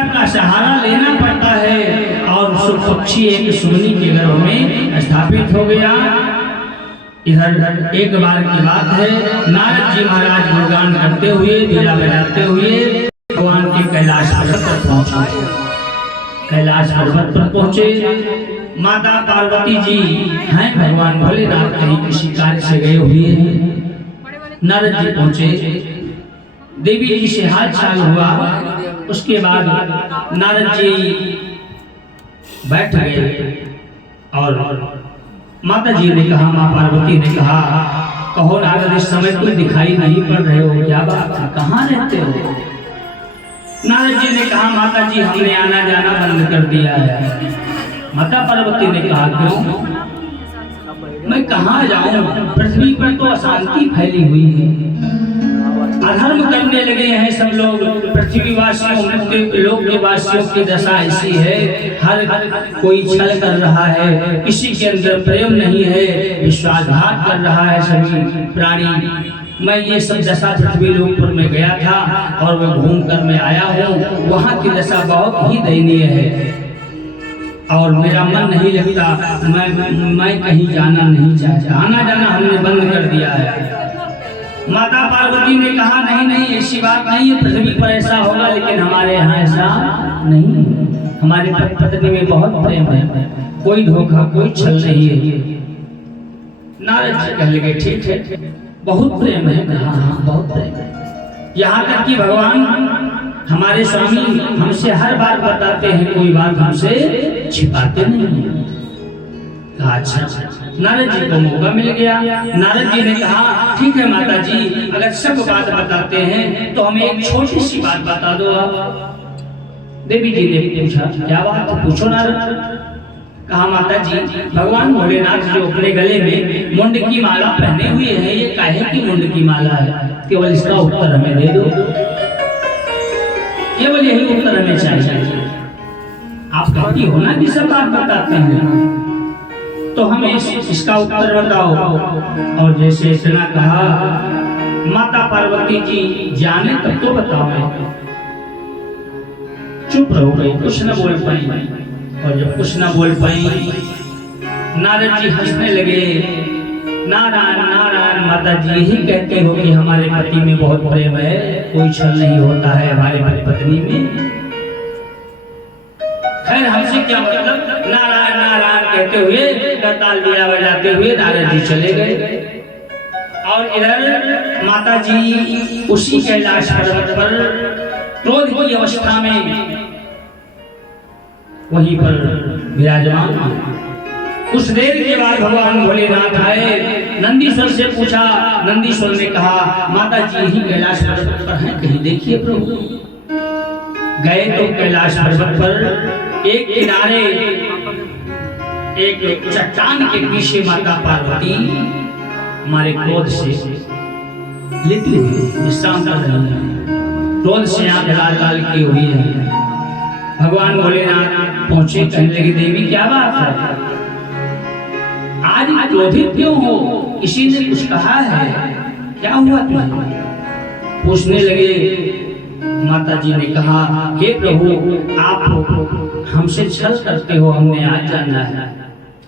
परंपरा का सहारा लेना पड़ता है। और पक्षी एक सोनी के गर्भ में स्थापित हो गया। इधर एक बार की बात है, नारद जी महाराज गुणगान करते हुए, बीड़ा बजाते हुए भगवान के कैलाश पर्वत पर पहुंचे। कैलाश पर्वत पर पहुंचे, माता पार्वती जी हैं, भगवान भोलेनाथ कहीं किसी कार्य से गए हुए हैं। नारद जी पहुंचे, देवी जी से हाल चाल हुआ। उसके बाद नारद जी बैठ गए और माता जी ने कहा, माँ पार्वती ने कहा, कहो नारद इस समय कोई दिखाई नहीं पड़ रहे हो, क्या बात है, कहाँ रहते हो? नारद जी ने कहा, माता जी हमने आना जाना बंद कर दिया है। माता पार्वती ने कहा, क्यों? मैं कहाँ जाऊं, पृथ्वी पर तो अशांति फैली हुई है, अधर्म करने लगे हैं सब लोग। पृथ्वी वासियों, मृत्यु लोक के वासियों की दशा ऐसी है, हर कोई छल कर रहा है, किसी के अंदर प्रेम नहीं है, विश्वासघात कर रहा है सभी प्राणी। मैं ये सब दशा पृथ्वी लोक पर मैं गया था और मैं घूम कर मैं आया हूँ, वहाँ की दशा बहुत ही दयनीय है और मेरा मन नहीं लगता। मैं कहीं जाना नहीं चाहता, आना जाना हमने बंद कर दिया है। माता पार्वती ने कहा, नहीं नहीं ऐसी बात नहीं है, पृथ्वी पर ऐसा होगा लेकिन हमारे यहाँ ऐसा नहीं, हमारे पत्नी में बहुत प्रेम है, कोई धोखा कोई छल नहीं है। नारद जी कहने लगे, ठीक है, बहुत प्रेम है। हाँ बहुत प्रेम है, यहाँ तक कि भगवान हमारे स्वामी हमसे हर बात बताते हैं, कोई बात हमसे छिपाते नहीं है। अच्छा, नारद जी को मौका मिल गया। नारद जी ने कहा, ठीक है माता जी, अगर सब बात बताते हैं तो हमें एक छोटी सी बात बता दो आप। देवी जी ने पूछा, क्या बात है, पूछो नारद। कहा, माता जी भगवान भोलेनाथ जो अपने गले में मुंड की माला पहने हुए हैं, ये काहे की मुंड की माला है? केवल इसका उत्तर हमें दे दो, केवल यही उत्तर हमें चाहिए। आप कहती हो ना कि सब बात बताते हैं, तो हमें इसका उत्तर बताओ। और जैसे इतना कहा, माता पार्वती जी जाने तब तो बताओ, चुप रहो गई, कुछ न बोल पाई। और जब कुछ न बोल पाई, नारद जी हंसने लगे। नारायण नारायण, माता जी यही कहते हो कि हमारे पति में बहुत प्रेम है, कोई छल नहीं होता है हमारे पत्नी में। खैर हमसे क्या मतलब, नारायण नारायण कहते हुए करताल बीड़ा बजाते हुए नारद जी चले गए। और इधर माता जी उसी कैलाश पर्वत पर क्रोध की अवस्था में वहीं पर विराजमान। कुछ देर के बाद भगवान भोलेनाथ आए, नंदीश्वर से पूछा। नंदीश्वर ने कहा, माता जी यही कैलाश पर्वत पर हैं, कहीं देखिए प्रभु। गए तो कैलाश पर्वत पर एक किनारे एक चट्टान के पीछे माता पार्वती हमारे क्रोध से लेटी हुई विश्राम कर रही है, क्रोध से आंख लाल लाल की हुई है। भगवान भोलेनाथ पहुंचे, कहने लगे, देवी क्या बात है, आज क्रोधित क्यों हो, किसी ने कुछ कहा है, क्या हुआ तुम्हें? पूछने लगे। माता जी ने कहा, हे प्रभु आप हमसे छल करते हो, हमने आज जाना है,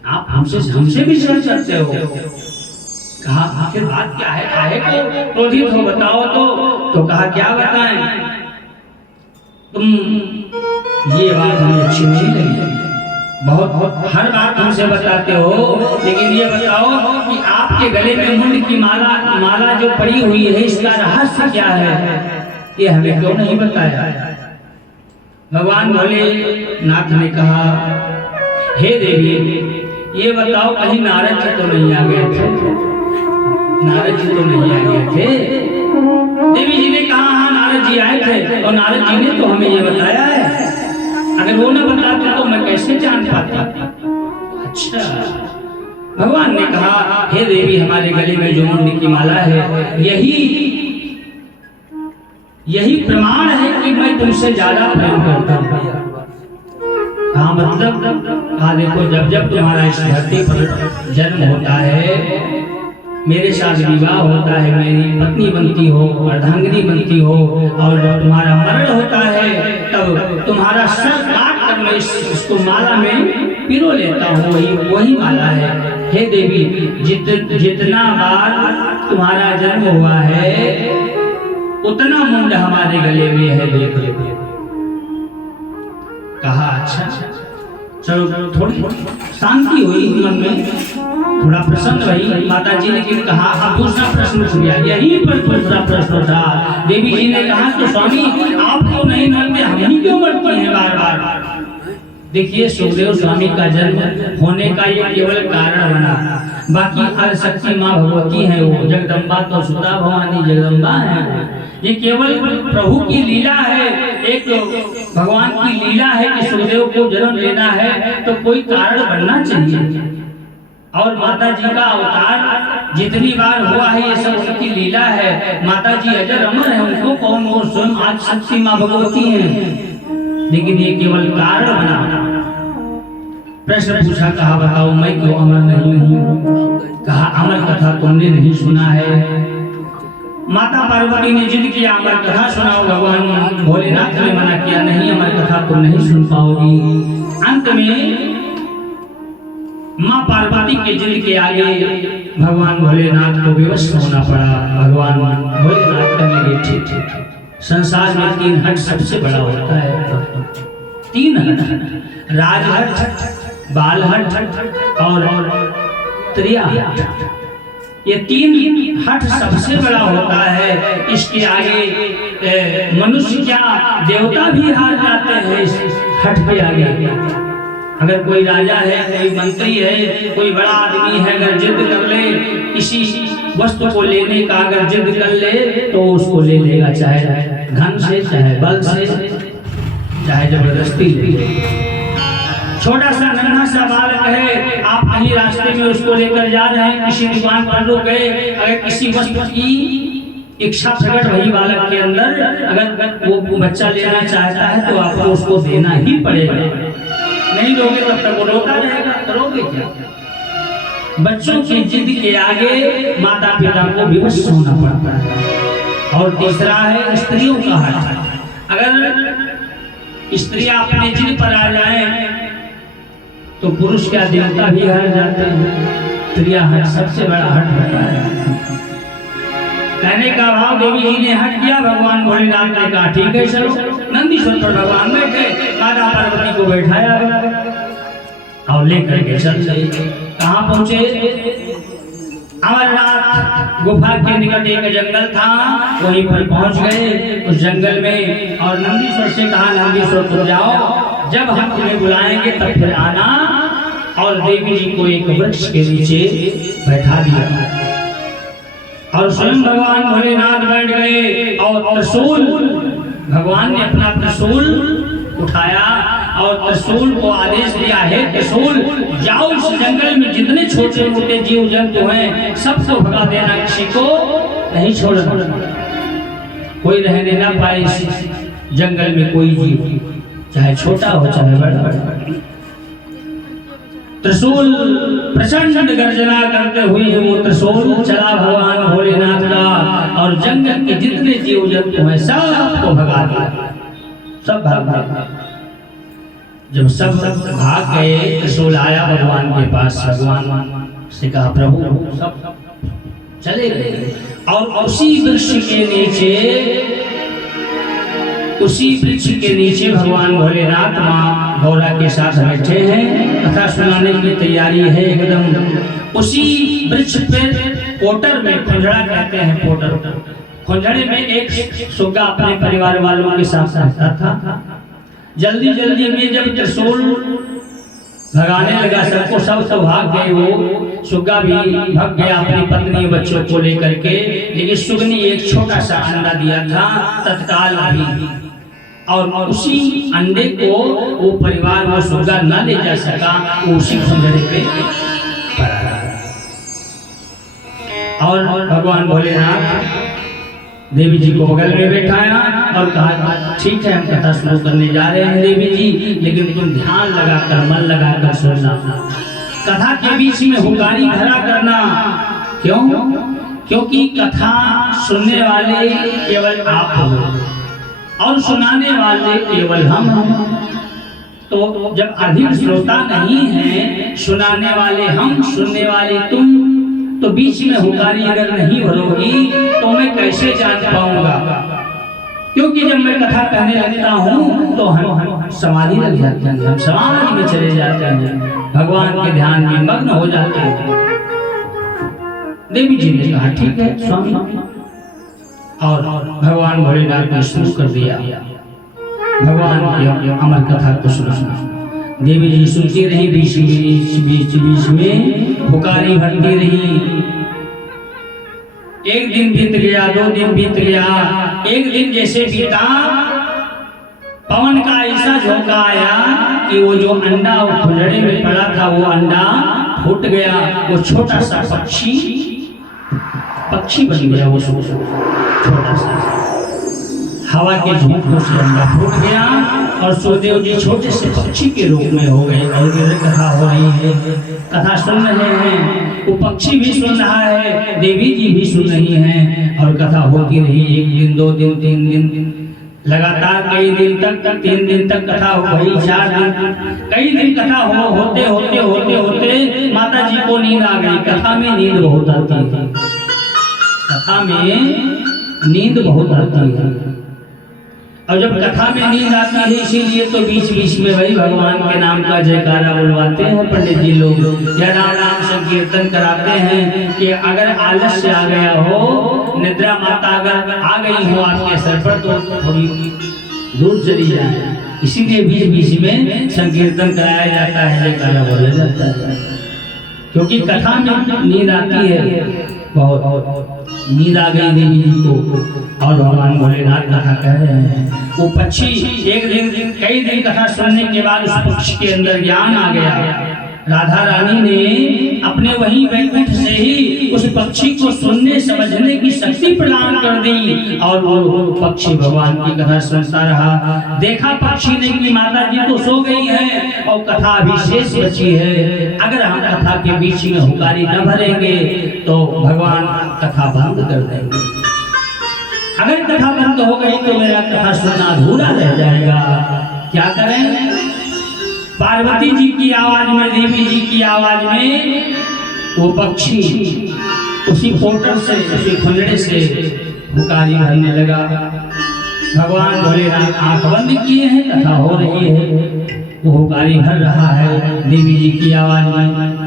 आप हमसे भी छल करते हो। कहा, आखिर बात क्या है, काहे को क्रोधित हो, बताओ तो कहा, क्या बताएं, तुम ये बात हमें अच्छी नहीं लगी, बहुत हर बात हमसे बताते हो, लेकिन ये बताओ कि आपके गले में मुंड की माला जो पड़ी हुई है, इसका रहस्य क्या है, ये हमें क्यों नहीं बताया? भगवान भोलेनाथ ने कहा, हे देवी ये बताओ, कहीं नारद जी तो नहीं आ गए थे? नारद जी तो नहीं आ गए थे। देवी जी ने कहा, हाँ नारद जी आए थे, और नारद जी ने तो हमें ये बताया है, अगर वो ना बताते तो मैं कैसे जान पाता? अच्छा। भगवान ने कहा, हे देवी हमारे गले में जो मुंड की माला है, यही प्रमाण है कि मैं तुमसे ज्यादा प्रेम करता हूँ। हाँ मतलब, हाँ देखो, जब जब तुम्हारा इस धरती पर जन्म होता है मेरे साथ विवाह होता है, मेरी पत्नी बनती हो, अर्धांगिनी बनती हो, और जब तुम्हारा मरण होता है तब तुम्हारा सर काट कर मैं इसको माला में पिरो लेता हूँ, वही माला है। हे देवी, जितना बार तुम्हारा जन्म हुआ है उतना मुंड हमारे गले में है, देख लो। कहा अच्छा चलो, थोड़ी शांति हुई मन में, थोड़ा प्रसन्न रही माता जी ने। लेकिन कहा अब दूसरा प्रश्न उठ गया, यहीं पर दूसरा प्रश्न था। देवी जी ने कहा तो स्वामी आप तो नहीं मरते, हम ही क्यों मरते हैं बार बार। देखिए सुखदेव स्वामी का जन्म होने का ये केवल कारण बना, बाकी हर शक्ति माँ भगवती है, वो जगदम्बा तो सुधा भवानी जगदम्बा है। ये केवल प्रभु की लीला है, एक भगवान की लीला है कि सुखदेव को जन्म लेना है तो कोई कारण बनना चाहिए। और माता जी का अवतार जितनी बार हुआ है ये सब उनकी लीला है। माता जी अजर अमर है, उनको कौन और स्वयं आज शक्ति माँ भगवती है, लेकिन ये केवल कारण बना। प्रश्न पूछा, कहा बताओ मैं क्यों अमर नहीं हूँ। कहा अमर कथा तुमने नहीं सुना है। माता पार्वती ने जिद किया अमर कथा सुनाओ, भगवान भोलेनाथ ने मना किया, नहीं अमर कथा तुम नहीं सुन पाओगी। अंत में माँ पार्वती के जिद के आगे भगवान भोलेनाथ को विवश होना पड़ा। भगवान भोलेनाथ कहने लगे ठीक ठीक, संसार में 3 हट सबसे बड़ा होता है। 3 हट, राजहट, बालहट और त्रियाहट। ये 3 हट सबसे बड़ा होता है। इसके आगे मनुष्य क्या देवता भी हार जाते हैं इस हट के आगे। अगर कोई राजा है, कोई मंत्री है, कोई बड़ा आदमी है, अगर जिद कर ले किसी वस्तु को लेने का, अगर जिद कर ले तो उसको ले लेगा, चाहे धन से, चाहे बल से, चाहे जबरदस्ती ले। छोटा सा नन्हा सा बालक है, आप कहीं रास्ते में उसको लेकर जा रहे हैं, किसी दुकान पर रुक गए, अगर किसी वस्तु की इच्छा प्रकट वही बालक के अंदर, अगर वो बच्चा लेना चाहता है तो आपको उसको देना ही पड़ेगा। नहीं दोगे तब तक वो रोता रहेगा, करोगे क्या। बच्चों की जिद के आगे माता पिता को विवश होना पड़ता है। और तीसरा है स्त्रियों का हट। अगर स्त्रियां अपने जिद पर आ जाएं तो पुरुष क्या देवता भी हार जाते हैं। स्त्रियां हट सबसे बड़ा हट होता है। कहने का भाव देवी जी ने हट किया, भगवान भोलेनाथ ने कहा ठीक है चलो। नंदीश्वर पर भगवान बैठे, माता पार्वती को बैठाया और लेकर के चल चले। कहाँ पहुंचे? अमरनाथ गुफा के निकट एक जंगल था, वहीं पर पहुंच गए उस जंगल में। और नंदीश्वर से कहा नंदीश्वर तुम जाओ, जब हम तुम्हें बुलाएंगे तब फिर आना। और देवी जी को एक वृक्ष के नीचे बैठा दिया और स्वयं भगवान भोलेनाथ बैठ गए। और त्रिशूल, भगवान ने अपना त्रिशूल उठाया और त्रिशूल को आदेश दिया, है त्रिशूल जाओ इस जंगल में जितने छोटे मोटे जीव जंतु हैं सबको भगा देना, किसी को नहीं छोड़ना, कोई रहने ना पाए इस जंगल में कोई जीव, चाहे छोटा हो चाहे बड़ा। त्रिशूल प्रचंड गर्जना करते हुए वो त्रिशूल चला भगवान भोलेनाथ का और जंगल के जितने जीव जंतु हैं सबको भगा दिया, सब भाग गए। जब सब भाग गए त्रिशूल आया भगवान के पास, भगवान से कहा प्रभु सब चले गए। और उसी वृक्ष के नीचे भगवान भोलेनाथ माँ गौरा के साथ बैठे हैं, कथा सुनाने की तैयारी है एकदम। उसी वृक्ष पे पोटर में, खुंजड़ा कहते हैं पोटर, खुंजड़े में एक सुग्गा अपने परिवार वालों के साथ रहता था। जल्दी जल्दी में जब त्रिशूल भगाने लगा सबको, सब भाग गए, वो सुग्गा भी भाग गया अपनी पत्नी बच्चों को लेकर के। लेकिन सुगनी एक छोटा सा अंडा दिया था तत्काल भी, और उसी अंडे को वो परिवार वो सुग्गा न ले जा सका, वो उसी खुंजड़े पे पड़ा। और भगवान भोलेनाथ देवी जी को बगल में बैठाया और कहा ठीक है हम कथा शुरू करने जा रहे हैं देवी जी, लेकिन तुम ध्यान लगाकर मन लगाकर सुनना, कथा के बीच में हुंकारी धरा करना, क्यों? क्योंकि कथा सुनने वाले केवल आप हो और सुनाने वाले केवल हम हैं। तो जब अधिक श्रोता नहीं है, सुनाने वाले हम, सुनने वाले तुम, तो बीच में हुकारी अगर नहीं भरोगी तो मैं कैसे जान पाऊंगा? क्योंकि जब मैं कथा कहने लगता हूँ तो हम समाधि लग जाते हैं, हम समाधि में चले जाते हैं, भगवान के ध्यान में मग्न हो जाते हैं। देवी जी ने कहा ठीक है स्वामी, और भगवान भोलेनाथ ने शुरू कर दिया भगवान की अमर कथा को सुनना। देवी जी सुनती रही, बीच में पुकारी भरती रही। एक दिन बीत गया, 2 दिन बीत गया, एक दिन जैसे बीता, पवन का ऐसा झोंका आया कि वो जो अंडा फुलड़े में पड़ा था वो अंडा फूट गया। वो छोटा सा पक्षी बन गया, वो छोटा सा हवा के झोंकों से अंडा फूट गया और सुखदेव जी छोटे से पक्षी के रूप में हो गए। और इधर कथा हो रही है, कथा सुन रहे हैं, वो पक्षी भी सुन रहा है, देवी जी भी सुन रही हैं, और कथा होती रही। 1 दिन 2 दिन 3 दिन लगातार कई दिन तक, 3 दिन तक कथा हो गई, 4 दिन, कई दिन कथा होते माता जी को नींद आ गई। कथा में नींद बहुत आती है, कथा में नींद बहुत आती है। और जब कथा में नींद आती है इसीलिए तो बीच में वही भगवान के नाम का जयकारा बुलवाते हैं पंडित जी लोग, या राम संकीर्तन कराते हैं कि अगर आलस्य आ गया हो, निद्रा माता अगर आ गई हो आपके सर पर तो थोड़ी दूर चली जाए। इसीलिए बीच में संकीर्तन कराया जाता है, जयकारा बोला जाता है, क्योंकि कथा में नींद आती है। बहुत नींद आ गई देवी जी को, और भगवान भोलेनाथ कथा कह रहे हैं। वो पक्षी एक दिन कई दिन कथा सुनने के बाद उस पक्षी के अंदर ज्ञान आ गया। राधा रानी ने अपने वही वैकुंठ से ही उस पक्षी को सुनने समझने की शक्ति प्रदान कर दी, और वो पक्षी भगवान की कथा सुनता रहा। देखा पक्षी ने कि माता जी तो सो गई है और कथा अभी शेष बची है, अगर हम कथा के बीच में हुकारी न भरेंगे तो भगवान कथा बंद कर देंगे। अगर कथा बंद हो गई तो मेरा कथा सुनना अधूरा रह जाएगा। क्या करें? पार्वती जी की आवाज में, देवी जी की आवाज में वो पक्षी उसी पोटल से, उसी खुलने से हुकारी भरने लगा। भगवान भोलेनाथ आंख बंद किए हैं, कथा हो रही है, वो हुकारी भर रहा है देवी जी की आवाज में।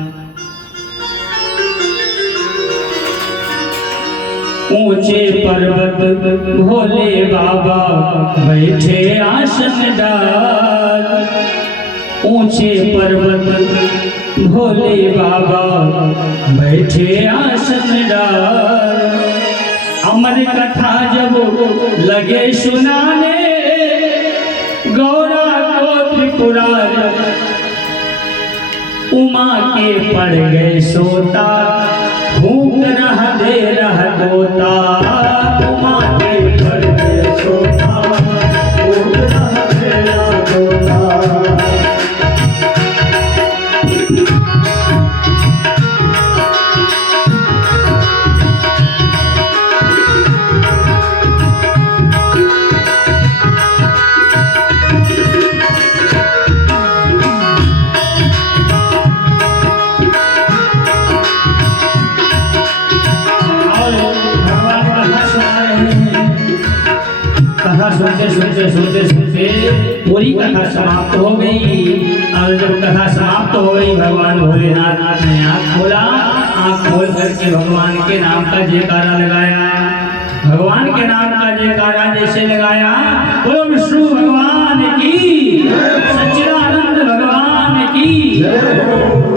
ऊंचे पर्वत भोले बाबा बैठे आसन डाल, ऊंचे पर्वत भोले बाबा बैठे आसन डाल। अमर कथा जब लगे सुनाने, गौरा को त्रिपुरारी उमा के पड़ गए सोता, भूख रह दे रह दोता। उमा के पड़ गए सोता, भूख रह दे रह दोता। सुनते पूरी कथा समाप्त हो गई। और जब कथा समाप्त हो गई, भगवान भोलेनाथ ने आँख खोला, आँख खोल करके भगवान के नाम का जयकारा लगाया। भगवान के नाम का जयकारा जैसे लगाया, बोलो विष्णु भगवान की, सच्चिदानंद भगवान की।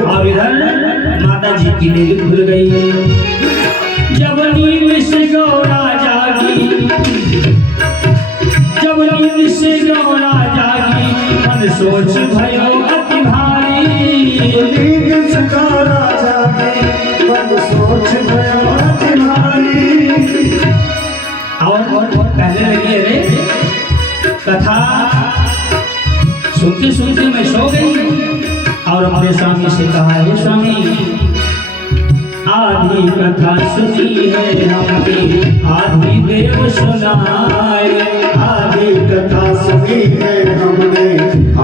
और इधर माता जी की नींद खुल गई। जब नींद से गौरा जागी, जब नींद से गौरा जागी, मन सोच भयो अति भारी। नींद से गौरा जागी, मन सोच भयो अति भारी। और कहने लगी, अरे कथा सुनते सुनते मैं सो गई। और अपने स्वामी से कहा, हे स्वामी आधी कथा सुनी है हमने, आधी देव सुनाए। आधी कथा सुनी है हमने,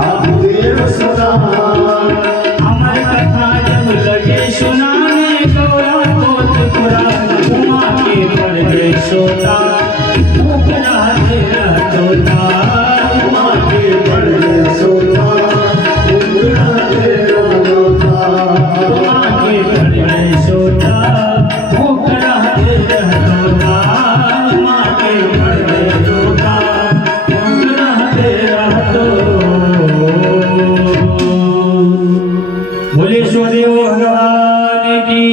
आधी देव सुनाए। अमर कथा जब लगे सुनाने, गौरा तोत पुराण उमा के पड़ गए सोता, भूख रहते रहतोता। उमा के पड़ गए सोता, भूख रहते रहतोता। उमा के पड़ गए सोता, भूख रहते रहतोता। उमा के पड़ गए सोता, भूख रहते रहतो। बोले सूर्यदेव भगवान की,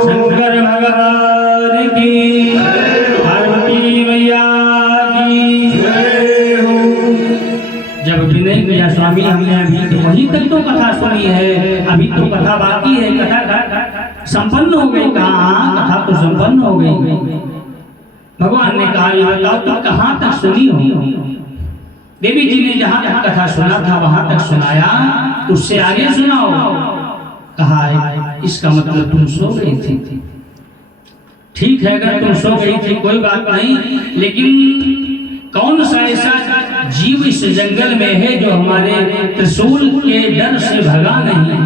शंकर भगवान की, पार्वती मैया की। जब विनय किया स्वामी हमने अभी तो वहीं तक तो कथा सुनी है, अभी तो कथा बाकी है। कथा संपन्न हो गई। कहाँ कथा तो संपन्न हो गई। भगवान ने कहा ये बताओ तुम कहाँ तक सुनी हो। देवी जी ने जहाँ तक कथा सुना था वहां तक सुनाया, उससे आगे सुनाओ। कहा इसका मतलब तुम सो गई थी। ठीक है अगर तुम सो गई थी कोई बात नहीं, लेकिन कौन सा ऐसा जीव इस जंगल में है जो हमारे त्रिशूल के डर से भगा नहीं,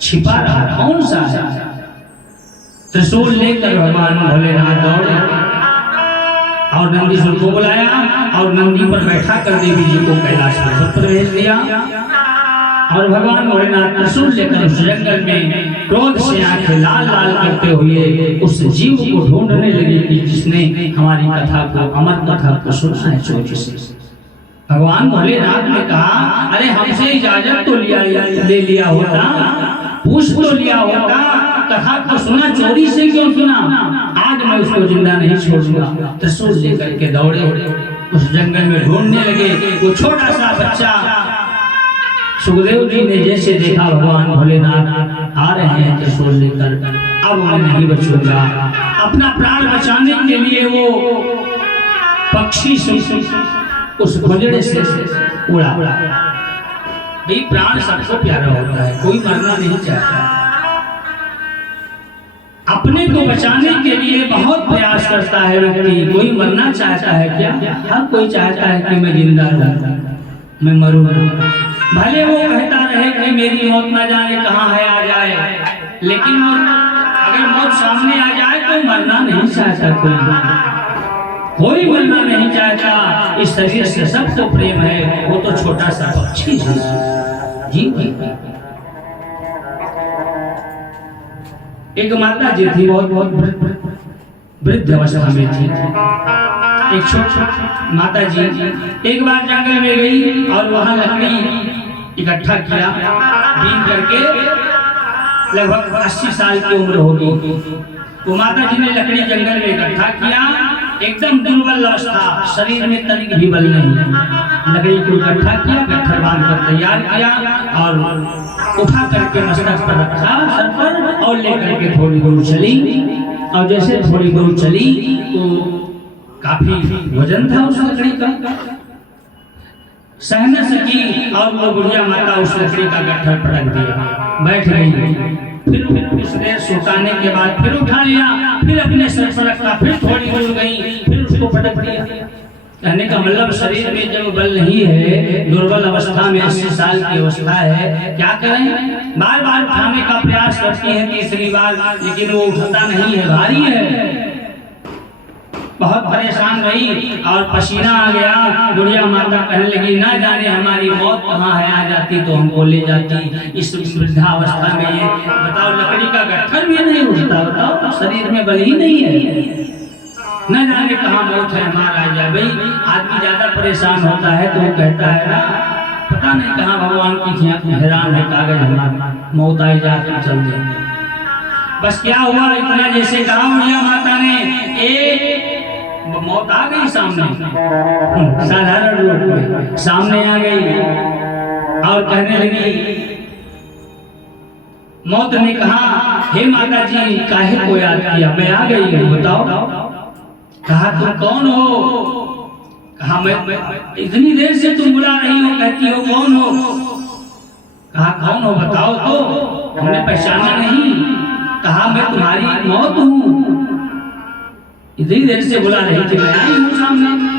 छिपा रहा? कौन सा है? त्रिशूल लेकर भगवान भोलेनाथ दौड़े और नंदीश्वर को बुलाया और नंदी पर बैठा कर देवी जी को कैलाश पर्वत पर भेज दिया। और भगवान भोलेनाथ त्रिशूल लेकर उस जंगल में क्रोध से आंखें लाल लाल करते हुए उस जीव को ढूंढने लगे कि जिसने हमारी कथा को, अमर कथा को सुना है चोरी से। भगवान भोलेनाथ ने कहा अरे हमसे इजाजत तो ले लिया होता, पूछ तो लिया होता, कथा को सुना, चोरी से क्यों सुना? आज मैं उसको जिंदा नहीं छोड़ूंगा। त्रिशूल लेकर के दौड़े उस जंगल में ढूंढने लगे। वो छोटा सा बच्चा सुखदेव जी ने जैसे देखा भगवान भोलेनाथ आ रहे हैं त्रिशूल लेकर, अब मैं नहीं बचूंगा। अपना प्राण बचाने के लिए वो पक्षी उस खोजड़े से उड़ा। भाई प्राण सबको प्यारा होता है, कोई मरना नहीं चाहता। अपने को बचाने के लिए बहुत प्रयास करता है व्यक्ति। कोई मरना चाहता है क्या? हर कोई चाहता है कि मैं जिंदा रहूं, मैं मरूं। भले वो कहता रहे कि मेरी मौत ना जाने कहाँ है, आ जाए, लेकिन अगर मौत सामने आ जाए तो मरना नहीं चाहता। कोई मरना नहीं चाहता। इस शरीर से सबको प्रेम है। वो तो छोटा सा पक्षी है जी। एक माता जी थी, बहुत वृद्ध अवस्था में थी। एक छोटी माता जी एक बार जंगल में गई और वहां लकड़ी इकट्ठा किया, बीन करके लगभग 80 साल की उम्र होगी। वो माता जी ने लकड़ी जंगल में इकट्ठा किया, एकदम दुर्बल अवस्था, शरीर में तनिक भी बल नहीं। लकड़ी को इकट्ठा किया, गट्ठर बांध कर तैयार किया और उठा करके मस्तक पर रखा सर पर और लेकर के थोड़ी दूर चली। और जैसे थोड़ी दूर चली तो काफी वजन था उस लकड़ी का, सह न सकी और वो बुढ़िया माता उस लकड़ी का गट्ठर पटक दिया, बैठ गई। फिर कुछ देर सुताने के बाद फिर उठा लिया, फिर अपने सर पर रखा, फिर थोड़ी दूर गई, फिर उसको पटक दिया। कहने का मतलब शरीर में जब बल नहीं है, दुर्बल अवस्था में 80 साल की अवस्था है, क्या करें? बार बार उठाने का प्रयास करती है, तीसरी बार, लेकिन वो उठता नहीं है, भारी है। बहुत परेशान रही और पसीना आ गया। बुढ़िया माता कहने लगी ना जाने हमारी मौत कहाँ है, आ जाती तो हमको ले जाती। इस वृद्धावस्था में ये बताओ लकड़ी का गट्ठर भी नहीं उठता, बताओ शरीर में बल ही नहीं है, न जाने कहाँ मौत है हमारा आ जाए। भाई आदमी ज्यादा परेशान होता है तो वो कहता है ना पता नहीं कहाँ भगवान की हैरान है, कागज हमारा मौत आई जाती चल जाए। बस क्या हुआ, इतना जैसे कहा बुढ़िया माता ने, एक मौत आ गई सामने, साधारण रूप में सामने आ गई और कहने लगी। मौत ने कहा हे माता जी काहे को याद किया, मैं आ गई हूँ बताओ। कहा तुम कौन हो? कहा मैं इतनी देर से तुम बुला रही हो, कहती हो कौन हो? कहा कौन हो बताओ तो, हमने पहचाना नहीं। कहा मैं तुम्हारी मौत हूँ, इतनी देर से बुला रही थी, मैं आई हूँ सामने।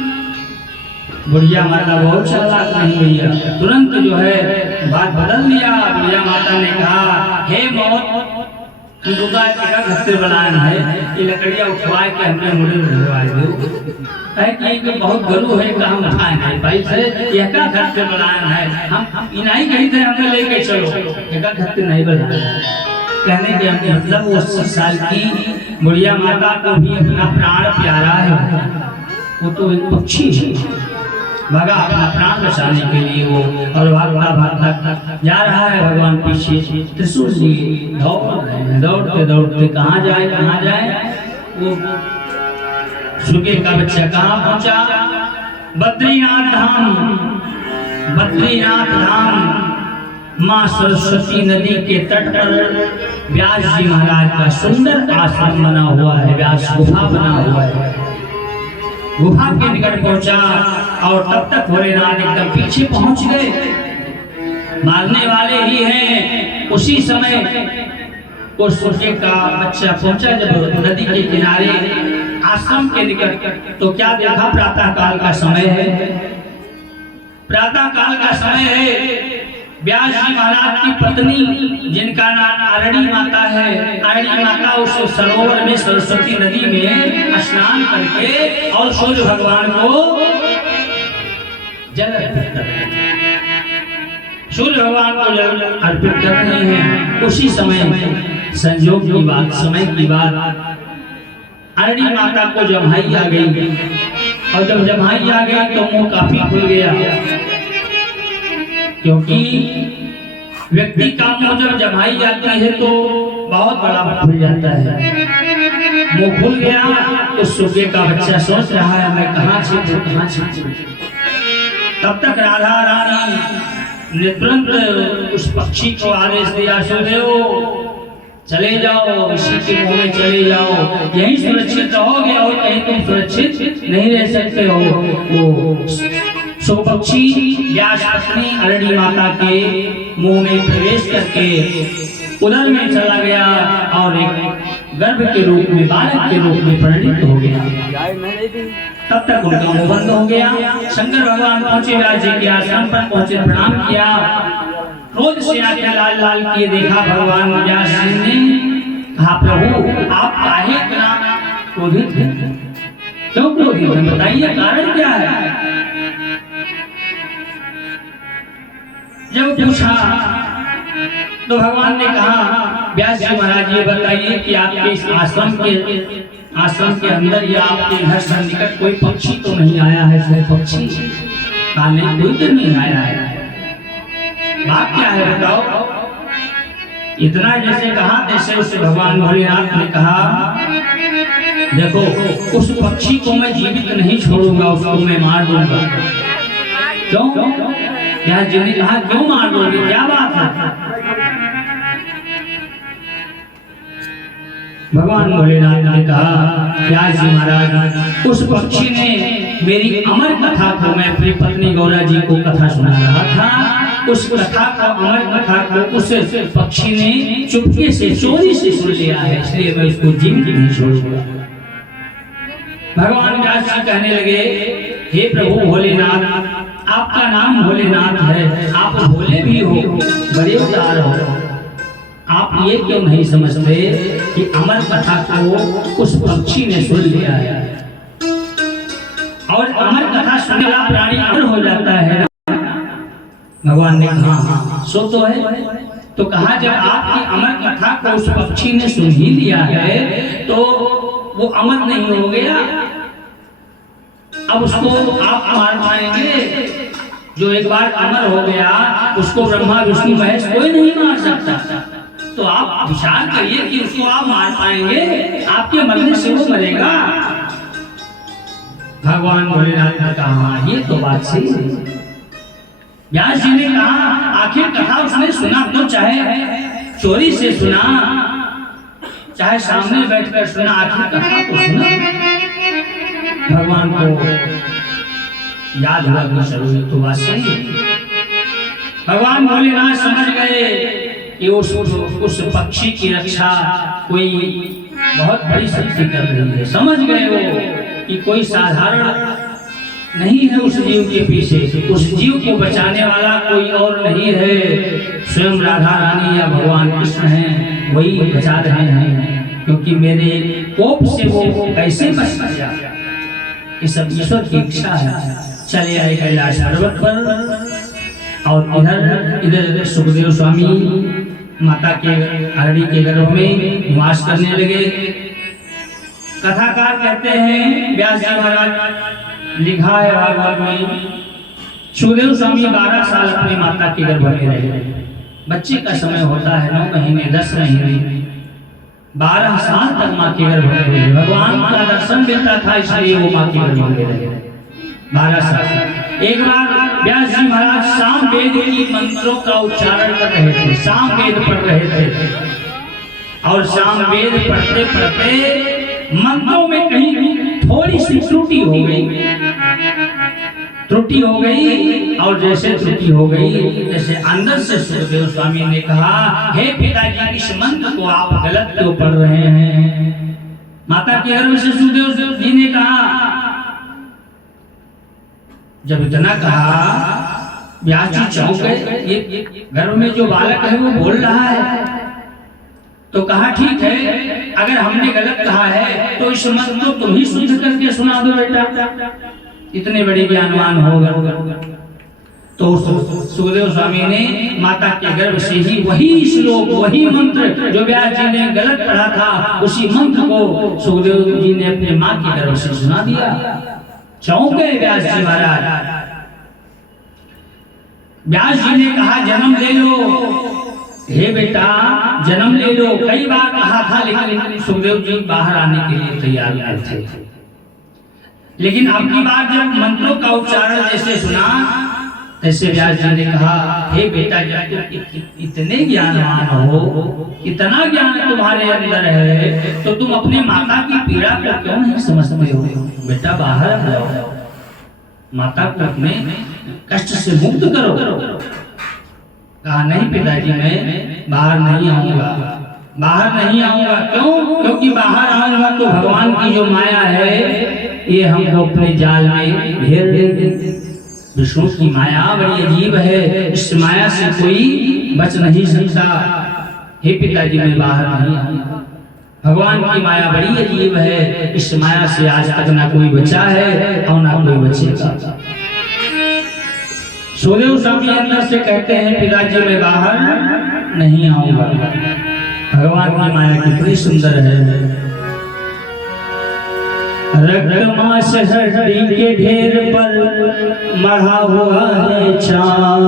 बुढ़िया माता बहुत चालाक नहीं भैया, तुरंत जो है बात बदल दिया। बुढ़िया माता ने कहा हे मौत, तुमको का घर बनाना है, ये लकड़ियाँ उठवा के हमने मुड़े उठवाए दो है कि बहुत गलू है, काम उठाए नहीं भाई से, यह का घर से बनाना है, हम इनाई कही थे हमें लेके चलो, एक घर से नहीं बनाना है। कहने के मतलब वो 80 साल की बुढ़िया माता को भी अपना प्राण प्यारा है, वो तो एक पक्षी है, भगा अपना प्राण बचाने के लिए वो, और भागता भागता जा रहा है भगवान पीछे। त्रिशूल जी दौड़ रहे हैं, दौड़ते दौड़ते कहाँ जाए वो सुगे का बच्चा कहाँ पहुंचा? बद्रीनाथ धाम माँ सरस्वती नदी के तट पर व्यास जी महाराज का सुंदर आश्रम बना हुआ है, व्यास गुफा बना हुआ है। गुफा के निकट पहुंचा और तब तक भोलेनाथ एकदम पीछे पहुंच गए, मारने वाले ही हैं। उसी समय उस सुगे का बच्चा पहुंचा जब नदी के किनारे आश्रम के निकट, तो क्या देखा? प्रातः काल का समय है, प्रातः काल का समय है। व्यास जी महाराज की पत्नी जिनका नाम आरणी माता है, आरणी माता उस सरोवर में सरस्वती नदी में स्नान करके और सूर्य भगवान को जल अर्पित कर रहे हैं, सूर्य भगवान को जल अर्पित कर रहे हैं। उसी समय संयोग की बात, समय की बात, आरणी माता को जम्हाई आ गई, और जब जम्हाई आ गई तो मुंह काफी खुल गया, क्योंकि व्यक्ति का मुंह जब जमाई जाती है तो बहुत बड़ा खुल जाता है। मुंह खुल गया तो सुगे का बच्चा सोच रहा है मैं कहाँ छिपूं। तब तक राधा रानी ने तुरंत उस पक्षी को आदेश दिया, सुदेव चले जाओ, इसी के मुंह में चले जाओ, यहीं सुरक्षित रहोगे और कहीं तुम सुरक्षित नहीं रह सकते हो। वो सो पक्षी व्यास पत्नी आरणी माता के मुंह में प्रवेश करके उधर में चला गया और एक गर्भ के रूप में, बालक के रूप में परिणित हो गया। तब तक उनका मुंह बंद हो गया। शंकर भगवान पहुंचे, व्यास जी के आश्रम पर पहुंचे, प्रणाम किया, क्रोध से आंखें लाल लाल किए देखा भगवान व्यास जी ने। कहा प्रभु आप काहे इतना क्रोधित हैं, क्यों क्रोधित हैं, बताइए कारण क्या है। जब पूछा तो भगवान ने कहा व्यास जी महाराज ये बताइए कि आपके इस आश्रम के अंदर या आपके घर से निकट कोई पक्षी तो नहीं आया है? कोई पक्षी नहीं, कोई तो नहीं आया है, बात क्या है बताओ। इतना जैसे कहा तैसे उस भगवान भोलेनाथ ने कहा देखो उस पक्षी को मैं जीवित नहीं छोड़ूंगा, उसको मैं मार दूंगा। क्यों? व्यास जी ने कहा क्यों मार दोगे, क्या बात है? भगवान भोलेनाथ ने कहा व्यास जी महाराज उस पक्षी ने मेरी अमर कथा को, मैं अपनी पत्नी गौरा जी को कथा सुना रहा था, उस कथा को, अमर कथा को उस पक्षी ने चुपके से, चोरी से सुन लिया है, इसलिए मैं उसको जीवित नहीं छोड़ूंगा। भगवान व्यास जी कहने लगे हे प्रभु भोलेनाथ, आपका नाम भोलेनाथ है, आप भोले भी हो, बड़े उदार हो, आप ये क्यों नहीं समझते कि अमर कथा को उस पक्षी ने सुन लिया है, और अमर कथा सुनने वाला प्राणी अमर हो जाता है ना। भगवान ने कहा हाँ सो तो है। तो कहा जब आपकी अमर कथा को उस पक्षी ने सुन ही लिया है तो वो अमर नहीं हो गया, अब उसको आप मार पाएंगे? जो एक बार अमर हो गया उसको ब्रह्मा विष्णु महेश कोई नहीं मार सकता। तो आप विचार करिए कि उसको आप मार पाएंगे? आपके मरने से वो मरेगा। भगवान भोलेनाथ ने कहा ये तो बात सही है। व्यास जी ने कहा आखिर कथा उसने सुना तो, चाहे चोरी से सुना चाहे सामने बैठकर सुना, आखिर कथा तो सुना। भगवान को याद हुआ कि चलो ये तो बात सही है। भगवान भोलेनाथ समझ गए कि उस पक्षी की रक्षा कोई बहुत बड़ी शक्ति कर रही है। समझ गए वो कि कोई साधारण नहीं है उस जीव के पीछे, उस जीव को बचाने वाला कोई और नहीं है, स्वयं राधा रानी या भगवान कृष्ण हैं, वही बचा रहे हैं। क्योंकि मेरे कोप से वो कैसे बच गया, ये सब ईश्वर की इच्छा है। चले आए कैलाश पर्वत पर और इधर सुखदेव स्वामी माता के अरड़ी के गर्भ में निवास करने लगे। कथाकार कहते हैं, व्यास जी महाराज लिखा है भागवत में, सुखदेव स्वामी 12 साल अपनी माता के गर्भ में रहे। बच्चे का समय होता है 9 महीने 10 महीने, 12 साल तक माँ के गर्भ में रहे। भगवान का दर्शन मिलता था इसलिए वो माँ के गर्भ में रहे 12 साल। एक बार व्यास जी महाराज साम वेद की मंत्रों का उच्चारण कर रहे थे, साम वेद पढ़ रहे थे और साम वेद पढ़ते पढ़ते मंत्रों में कहीं थोड़ी सी त्रुटि हो गई और जैसे त्रुटि हो गई, जैसे अंदर से सुखदेव स्वामी ने कहा, हे पिताजी इस मंत्र को आप गलत क्यों पढ़ रहे हैं। माता के गर्भ से सुखदेव जी ने कहा, जब इतना कहा व्यास जी चौंक गए, ये गर्भ में जो बालक है वो बोल रहा है। तो कहा ठीक है, अगर हमने गलत कहा है तो इस मंत्र को तुम ही शुद्ध करके सुना दो बेटा, इतने बड़े ज्ञानवान हो गए। तो सुखदेव स्वामी ने माता के गर्भ से ही वही श्लोक, वही मंत्र जो व्यास जी ने गलत पढ़ा था, उसी मंत्र को सुखदेव जी ने अपने माँ के गर्भ से सुना दिया। चौंक गए व्यास जी महाराज। व्यास जी ने कहा, जन्म ले लो, हे बेटा जन्म ले लो। कई बार कहा था, लेकिन सुखदेव जी बाहर आने के लिए तैयार थे। लेकिन अपनी बार जब मंत्रों का उच्चारण जैसे सुना, तैसे व्यास जी ने कहा, हे बेटा जब तुम इतने ज्ञानवान हो, इतना ज्ञान तुम्हारे अंदर है, तो तुम अपने माता की पीड़ा को क्यों नहीं समझते हो। बेटा बाहर आ जाओ, माता को अपने कष्ट से मुक्त करो। कहा नहीं पिताजी, मैं बाहर नहीं आऊंगा, बाहर नहीं आऊंगा। क्यों? क्योंकि बाहर आऊंगा तो भगवान की जो माया है ये हमको अपने जाल में घेर देगी। विष्णु की माया बड़ी अजीब है, इस माया से कोई बच नहीं सकता। हे पिताजी मैं बाहर नहीं आऊंगा, भगवान की माया बड़ी अजीब है, इस माया से आज तक ना कोई बचा है और ना कोई बचेगा। सुखदेव स्वामी अंदर से कहते हैं, पिताजी मैं बाहर नहीं आऊंगा। भगवान की माया कितनी सुंदर है। रक्त मांस हड्डी के ढेर पर मढ़ा हुआ है चाँद,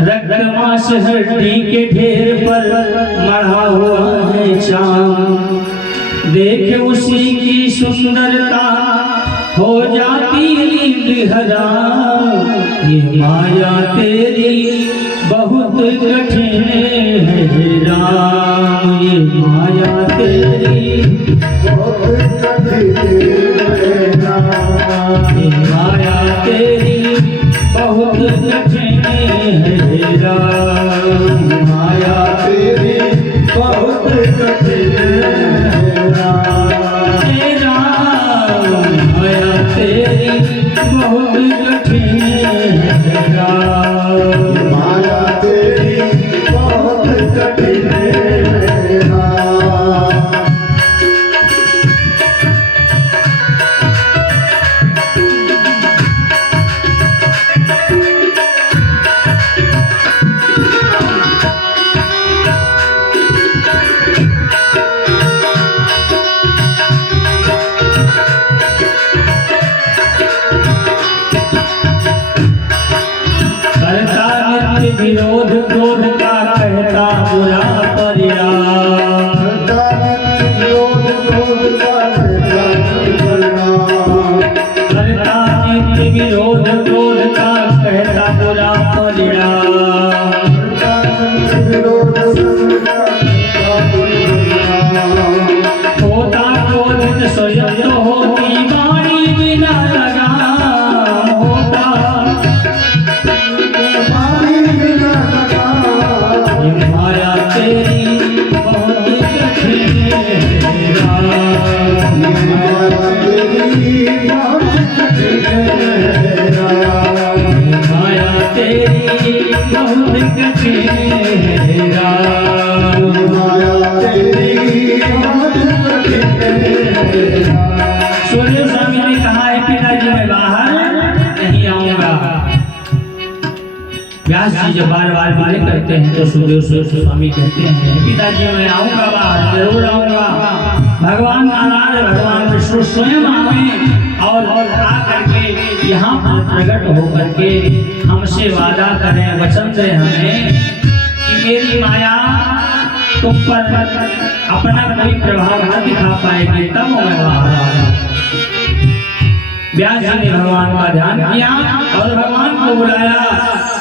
रक्त मांस हड्डी के ढेर पर मढ़ा हुआ है चाँद। देख उसी की सुंदरता हो जाती नींद हराम। ये माया तेरी बहुत कठिन है राम, ये माया तेरी बहुत कठिन है राम, ये माया तेरी बहुत कठिन है राम, माया तेरी बहुत कठिन है राम, हे राम माया तेरी बहुत कठिन है राम, माया तेरी बहुत कठिन है राम। विरोध क्रोध का कहता बुरा परिणाम, विरोध क्रोध का करता नित्य विरोध क्रोध का कहता बुरा परिणाम, होता क्रोधित स्वयं तो होती वाणी बिना लगाम, होता बहुत कठिन है राम। माया तेरी बहुत कठिन है राम। सुखदेव स्वामी ने कहा है पिताजी मैं बाहर नहीं आऊंगा। व्यास जी जब बार बार मना करते हैं तो सुखदेव स्वामी कहते हैं पिताजी मैं आऊंगा बाहर, जरूर आऊंगा। भगवान नारायण भगवान विष्णु स्वयं आवे और आ करके यहाँ पर प्रकट होकर के हमसे वादा करें, वचन दें हमें कि मेरी माया तुम पर अपना कोई प्रभाव न दिखा पाएगी, तब मैं बाहर आऊंगा। व्यास जी ने भगवान का ध्यान किया और भगवान को बुलाया,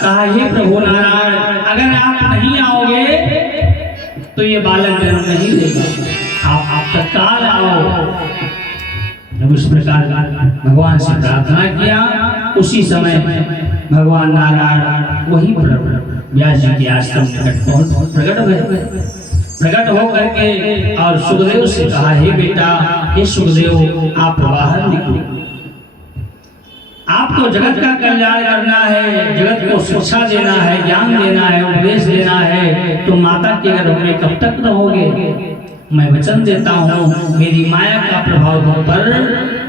कहा हे प्रभु नारायण अगर आप नहीं आओगे तो ये बालक जन्म नहीं देगा, आप तत्काल आओ। जब इस प्रकार भगवान से प्रार्थना किया उसी समय भगवान नारायण वहीं पर व्यास जी के आश्रम निकट प्रकट हुए। प्रकट होकर के और सुखदेव से कहा हे बेटा, हे सुखदेव आप बाहर निकलो, आपको जगत का कल्याण करना है, जगत को शिक्षा देना है, ज्ञान देना है, उपदेश देना है, तो माता के गर्भ में कब तक रहोगे? मैं वचन देता हूँ मेरी माया का प्रभाव तुम पर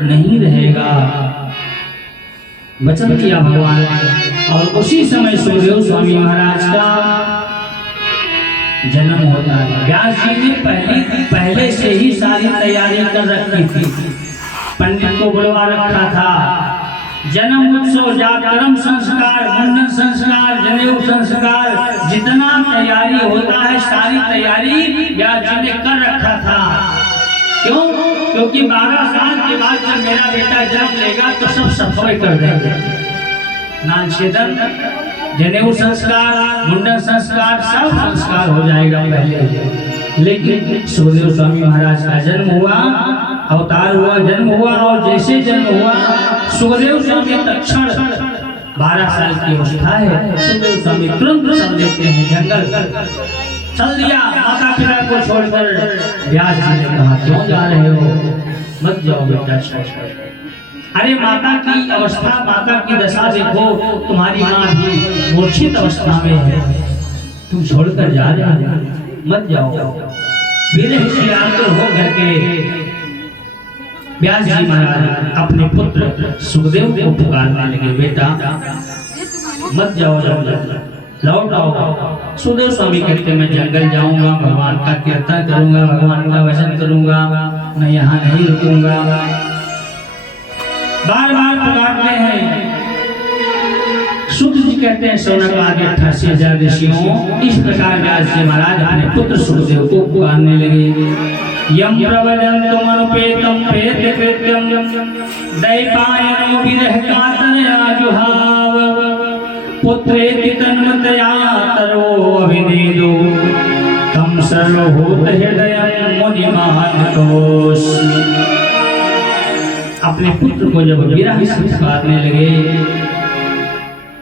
नहीं रहेगा। वचन दिया भगवान और उसी समय सुखदेव स्वामी महाराज का जन्म होता है। व्यास जी ने पहले से ही सारी तैयारी कर रखी थी, पंडित को बुलवा रखा था। जन्म उत्सव, जागरण संस्कार, मुंडन संस्कार, जनेऊ संस्कार, जितना तैयारी होता है सारी तैयारी व्यास जी ने कर रखा था। क्यों? क्योंकि 12 साल के बाद जब मेरा बेटा जन्म लेगा तो सब सफाई कर देंगे, स्नान छेदन, जनेऊ संस्कार, मुंडन संस्कार, सब संस्कार हो जाएगा पहले। लेकिन सुखदेव स्वामी महाराज का जन्म हुआ, अवतार हुआ, जन्म हुआ और जैसे जन्म हुआ सुखदेव स्वामी तत्क्षण 12 साल की अवस्था है, सुखदेव स्वामी तुरंत चल देते हैं जंगल, चल दिया माता पिता को छोड़कर। व्यास जी ने कहा क्यों जा रहे हो, मत जाओ बेटा। अरे माता की अवस्था, माता की दशा देखो, तुम्हारी माँ भी मूर्छित अवस्था में है, तुम छोड़कर जा रहे हो, मत जाओ। विरह से आतुर हो करके व्यास जी महाराज अपने पुत्र सुखदेव को पुकारने लगे, बेटा मत जाओ, लौट आओ। सुखदेव स्वामी कहते मैं जंगल जाऊंगा, भगवान का कीर्तन करूंगा, भगवान का वचन करूंगा, मैं यहाँ नहीं रुकूंगा। बार बार पुकारते हैं। सुख जी कहते हैं शौनक आदि 88,000 ऋषियों, इस प्रकार व्यास जी महाराज अपने पुत्र सुखदेव को पुकारने लगे। यम प्रवदन्तु मनुपेतम प्रेत कृत्यम दैपायनो विरह कातरया जुहाव पुत्रेति तन्मतया तरो अभिनेदो तम सर्वभूत हृदयं मुनिमानतोष। अपने पुत्र को जब विरह से पुकारने लगे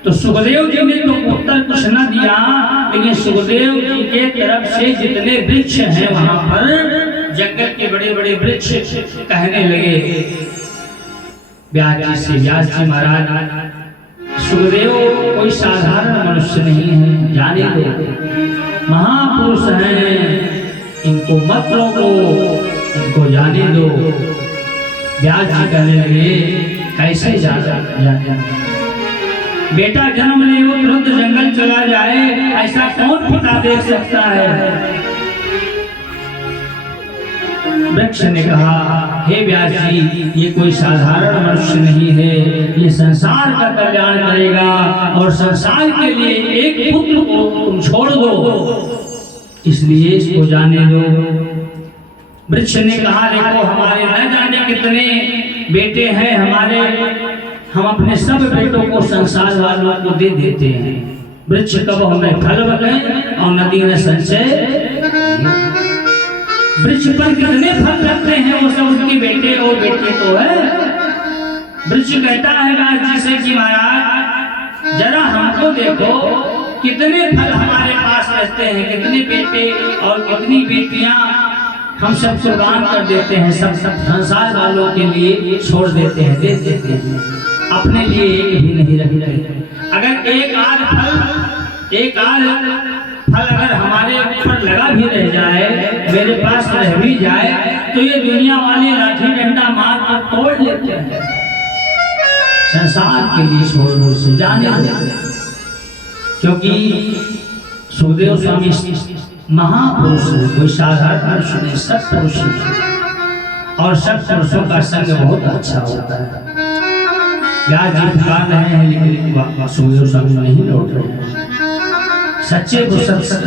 तो सुखदेव जी ने तो उत्तर कुछ न दिया, लेकिन सुखदेव जी के तरफ से जितने वृक्ष हैं वहां पर जंगल के बड़े बड़े वृक्ष कहने लगे व्यास जी से, व्यास जी महाराज सुखदेव कोई साधारण मनुष्य नहीं है, जाने दो, महापुरुष हैं, इनको मत रोको, इनको जाने दो। व्यास जी कहने लगे कैसे जाने, बेटा जन्म ले वो तुरंत जंगल चला जाए, ऐसा कौन पिता देख सकता है? वृक्ष ने कहा हे व्यास जी ये कोई साधारण मनुष्य नहीं है, ये संसार का कल्याण करेगा और संसार के लिए एक पुत्र को तुम छोड़ दो, इसलिए इसको जाने दो। वृक्ष ने कहा देखो हमारे न जाने कितने बेटे हैं हमारे, हम अपने सब बेटों को संसार वालों को दे देते हैं, वृक्ष कब हमें फल बने और नदी में संचय। वृक्ष पर कितने फल लगते हैं वो सब उसके बेटे और बेटे तो है। वृक्ष कहता है व्यास जी से कि महाराज जरा हमको देखो कितने फल हमारे पास रहते हैं, कितने बेटे और कितनी बेटियां हम सब कुर्बान कर देते हैं, सब संसार वालों के लिए छोड़ देते हैं, दे देते हैं, अपने लिए एक भी नहीं रखते। अगर एक आध फल एक आध फल अगर हमारे ऊपर लगा भी रह जाए, मेरे पास रह भी जाए, तो ये दुनिया वाले लाठी डंडा मार कर तोड़ लेते हैं। संसार के लिए छोड़ से जाने देते, क्योंकि सुखदेव स्वामी महापुरुष है, कोई साधारण पुरुष नहीं, सत्पुरुष है। और सत्पुरुषों का संग बहुत अच्छा होता है। व्यास जी पुकार रहे हैं, लेकिन सुखदेव स्वामी नहीं लौट रहे हैं। सच्चे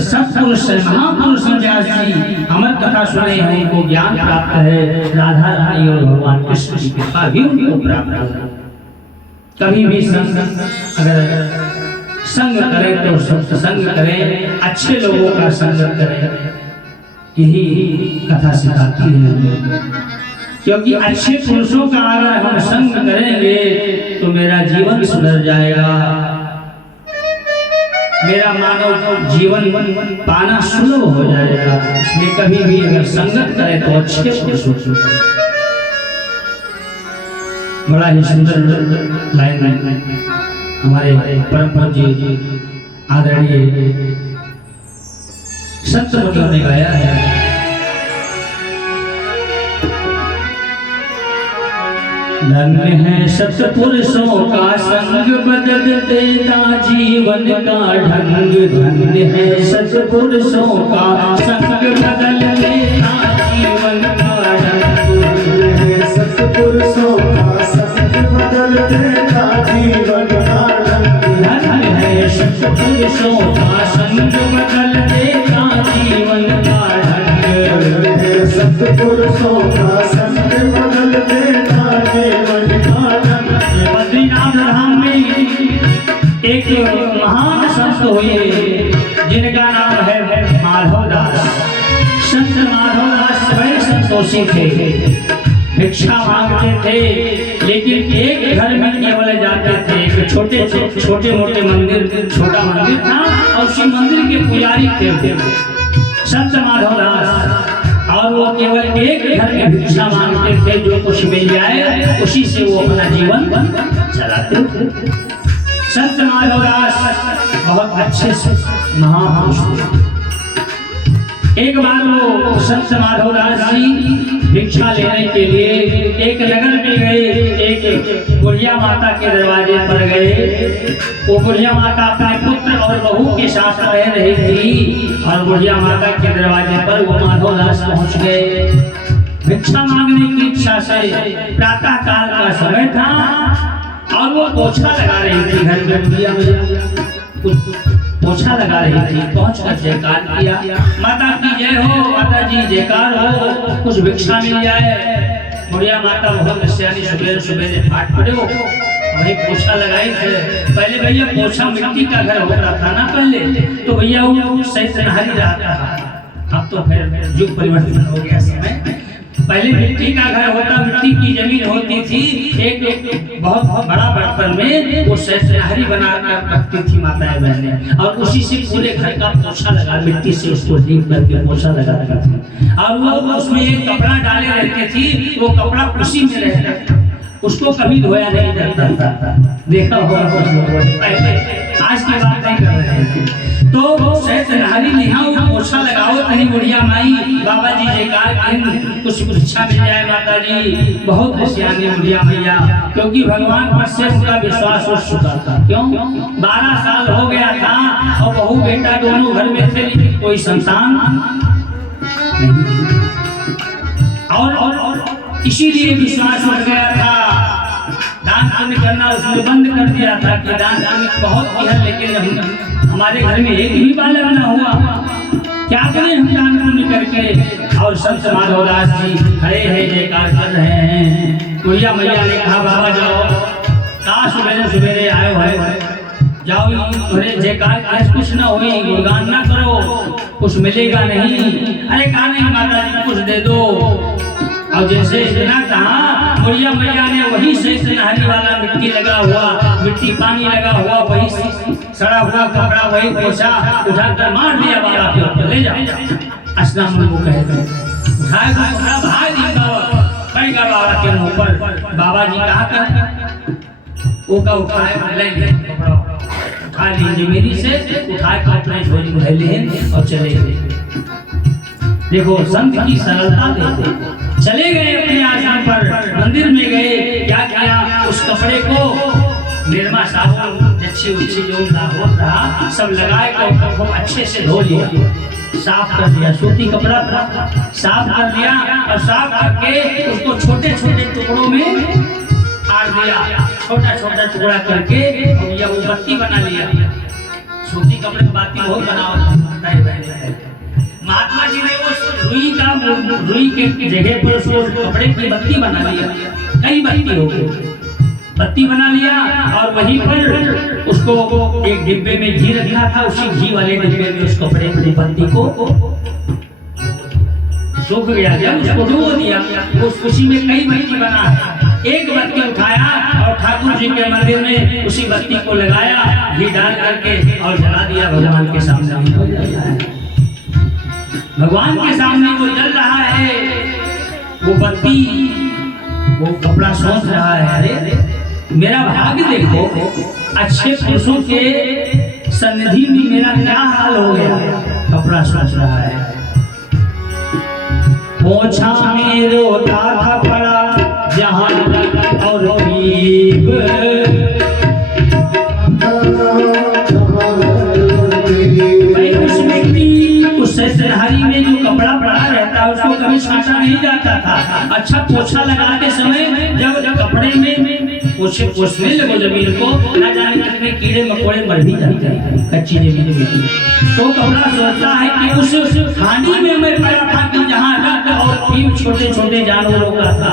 सत्पुरुष महापुरुष व्यास जी अमर कथा सुने हैं, उनको ज्ञान प्राप्त है, राधा रानी और भगवान कृष्ण की कृपा भी उनको प्राप्त है। कभी भी अगर संग करें तो सत्संग करें, अच्छे लोगों का संग करें, यही कथा सिखाती है। क्योंकि अच्छे पुरुषों का अगर हम संग करेंगे तो मेरा जीवन सुधर जाएगा, मेरा मानव जीवन पाना सुलभ हो जाएगा। इसलिए कभी भी अगर संगत करें तो अच्छे पुरुषों से। बड़ा ही सुंदर लाइन हमारे परम पूज्य आदरणीय सत्संगियों ने गाया है। धन्य है सत्पुरुषों का संग, बदल देता जीवन का ढंग। धन्य है सत्पुरुषों का संग, बदल देता जीवन का ढंग। सत्पुरुषों का संग बदल देता जीवन का ढंग। धन्य है सत्पुरुषों का संग, बदल देता जीवन का ढंग। सत्पुरुषों का संग बदल देता जीवन का ढंग। बद्रीनाथ धाम में एक महान संत हुए, जिनका नाम है माधवदास। संत माधवदास बड़े संतोषी थे, भिक्षा मांगते थे, लेकिन एक घर में केवल जाते थे। एक छोटे मोटे मंदिर, छोटा मंदिर था, और उसी मंदिर के पुजारी थे संत माधवदास। और वो केवल एक घर में भिक्षा मांगते थे, जो कुछ मिल जाए उसी से वो अपना जीवन चलाते थे। संत माधवदास बहुत अच्छे से महापुरुष थे। एक बार वो संत माधवदास जी भिक्षा लेने के लिए एक नगर में गए। एक बुढ़िया माता के दरवाजे पर गए। वो बुढ़िया माता अपने पुत्र और बहू के साथ रह रही थी, और बुढ़िया माता के दरवाजे पर वो माधवदास पहुंच गए भिक्षा मांगने की इच्छा से। प्रातः काल का समय था, और वो पोछा लगा रही थी घर में। बुढ़िया पोछा लगा रही थी, पहुंचकर जयकार किया, माता की जय हो, माता जी जयकार हो, कुछ भिक्षा मिल जाए। बुढ़िया माता बहुत सियानी, सुबेरे सुबेरे फाट पड़े हो, वही पोछा लगाई थे। पहले भैया पोछा मिट्टी का घर होता था ना पहले, तो भैया वो सैतनहारी रहता था। अब तो फिर युग परिवर्तन हो गया समय। पहले मिट्टी का घर होता, मिट्टी की जमीन होती थी, एक बहुत बड़ा बर्तन में वो सैतनहारी बनाकर रखती थी माताएं बहनें, और उसी से पूरे घर का पोछा लगा, मिट्टी से उसको ढीक करके पोछा लगाती थी। और वो उसमें एक कपड़ा डाले रहते थी, वो कपड़ा उसी में रहता, उसको कभी धोया नहीं जाता था। देखा होगा कुछ लोग पहले, आज की बात नहीं कर रहे हैं। तो सैतनहारी लिहाओ, पोछा लगाओ, कहीं बुढ़िया माई बाबा जी जयकार करें, कुछ इच्छा मिल जाए माता जी। बहुत सियानी बुढ़िया मैया, क्योंकि भगवान पर से उनका विश्वास उठ चुका था। क्यों? 12 साल हो गया था, और बहू बेटा दोनों घर में थे, लेकिन कोई संतान नहीं। और इसीलिए विश्वास उठ गया था। दान पुण्य करना उसने बंद कर दिया था कि दान पुण्य बहुत किया, लेकिन हमारे घर में एक भी बालक न हुआ, क्या करें हम दान पुण्य करके। और संत माधवदास जी खड़े हैं, जयकार कर रहे हैं। बुढ़िया मैया ने कहा बाबा जाओ, कहा सवेरे सवेरे आए हो, जाओ थोड़े जयकार आज कुछ ना हुई, गुणगान ना करो, कुछ मिलेगा नहीं। अरे कहा नहीं माता जी कुछ दे दो। और जैसे इतना कहा, बुढ़िया मैया ने वही सैतनहारी वाला मिट्टी लगा हुआ, मिट्टी पानी लगा हुआ, वही सड़ा हुआ कपड़ा, वही पोछा उठाकर मार दिया बाबा के ऊपर, ले जाओ। अस्नाम को कहते उठाए कपड़ा भाग दिया बाबा के मुंह पर। बाबा जी कहा कर वो का उठाए ले कपड़ा उठा ली जमीनी से, उठा के अपने झोली में ले लिए और चले गए। देखो संत की सरलता देखो, चले गए अपने आश्रम पर, मंदिर में गए, क्या किया, उस कपड़े को निर्मा साबुन अच्छी उच्छी जो रहा सब लगाए को अच्छे से धो लिया, साफ कर दिया, सूती कपड़ा था, साफ कर दिया और साफ करके उसको छोटे छोटे टुकड़ों में काट दिया, छोटा छोटा टुकड़ा करके और या वो बत्ती बना लिया। सूती कपड़े की बाती बहुत बनाता है। महात्मा जी ने वो रुई के जगह पर उसको कपड़े की बत्ती बना लिया, कई बत्ती हो गई, बत्ती बना लिया और वहीं पर उसको एक डिब्बे में घी रखा था, उसी घी वाले डिब्बे में उस कपड़े की बत्ती को सूख गया, जब उसको डुबो दिया उस खुशी में कई बत्ती बना है। एक बत्ती उठाया और ठाकुर जी के मंदिर में उसी बत्ती को लगाया, घी डाल करके और जला दिया, भगवान के सामने भगवान के सामने वो जल रहा है, वो बत्ती, वो कपड़ा सोच रहा है। अरे मेरा भाग्य देखो, अच्छे पुरुषों के सन्निधि में मेरा क्या हाल हो गया, कपड़ा सोच रहा है। पोछा में रोता था पड़ा जहां और हरी में जो कपड़ा पड़ा रहता है उसको कभी छाटा नहीं जाता था। अच्छा पोछा लगाते समय जब कपड़े में पोछने लगो जमीन को, ना जाने कितने कीड़े मकोड़े मर भी जाते हैं कच्ची जमीन में, तो कपड़ा सोचता है कि उस खानी में मैं पड़ा था कि जहाँ रक्त और पीप छोटे छोटे जानवरों का था।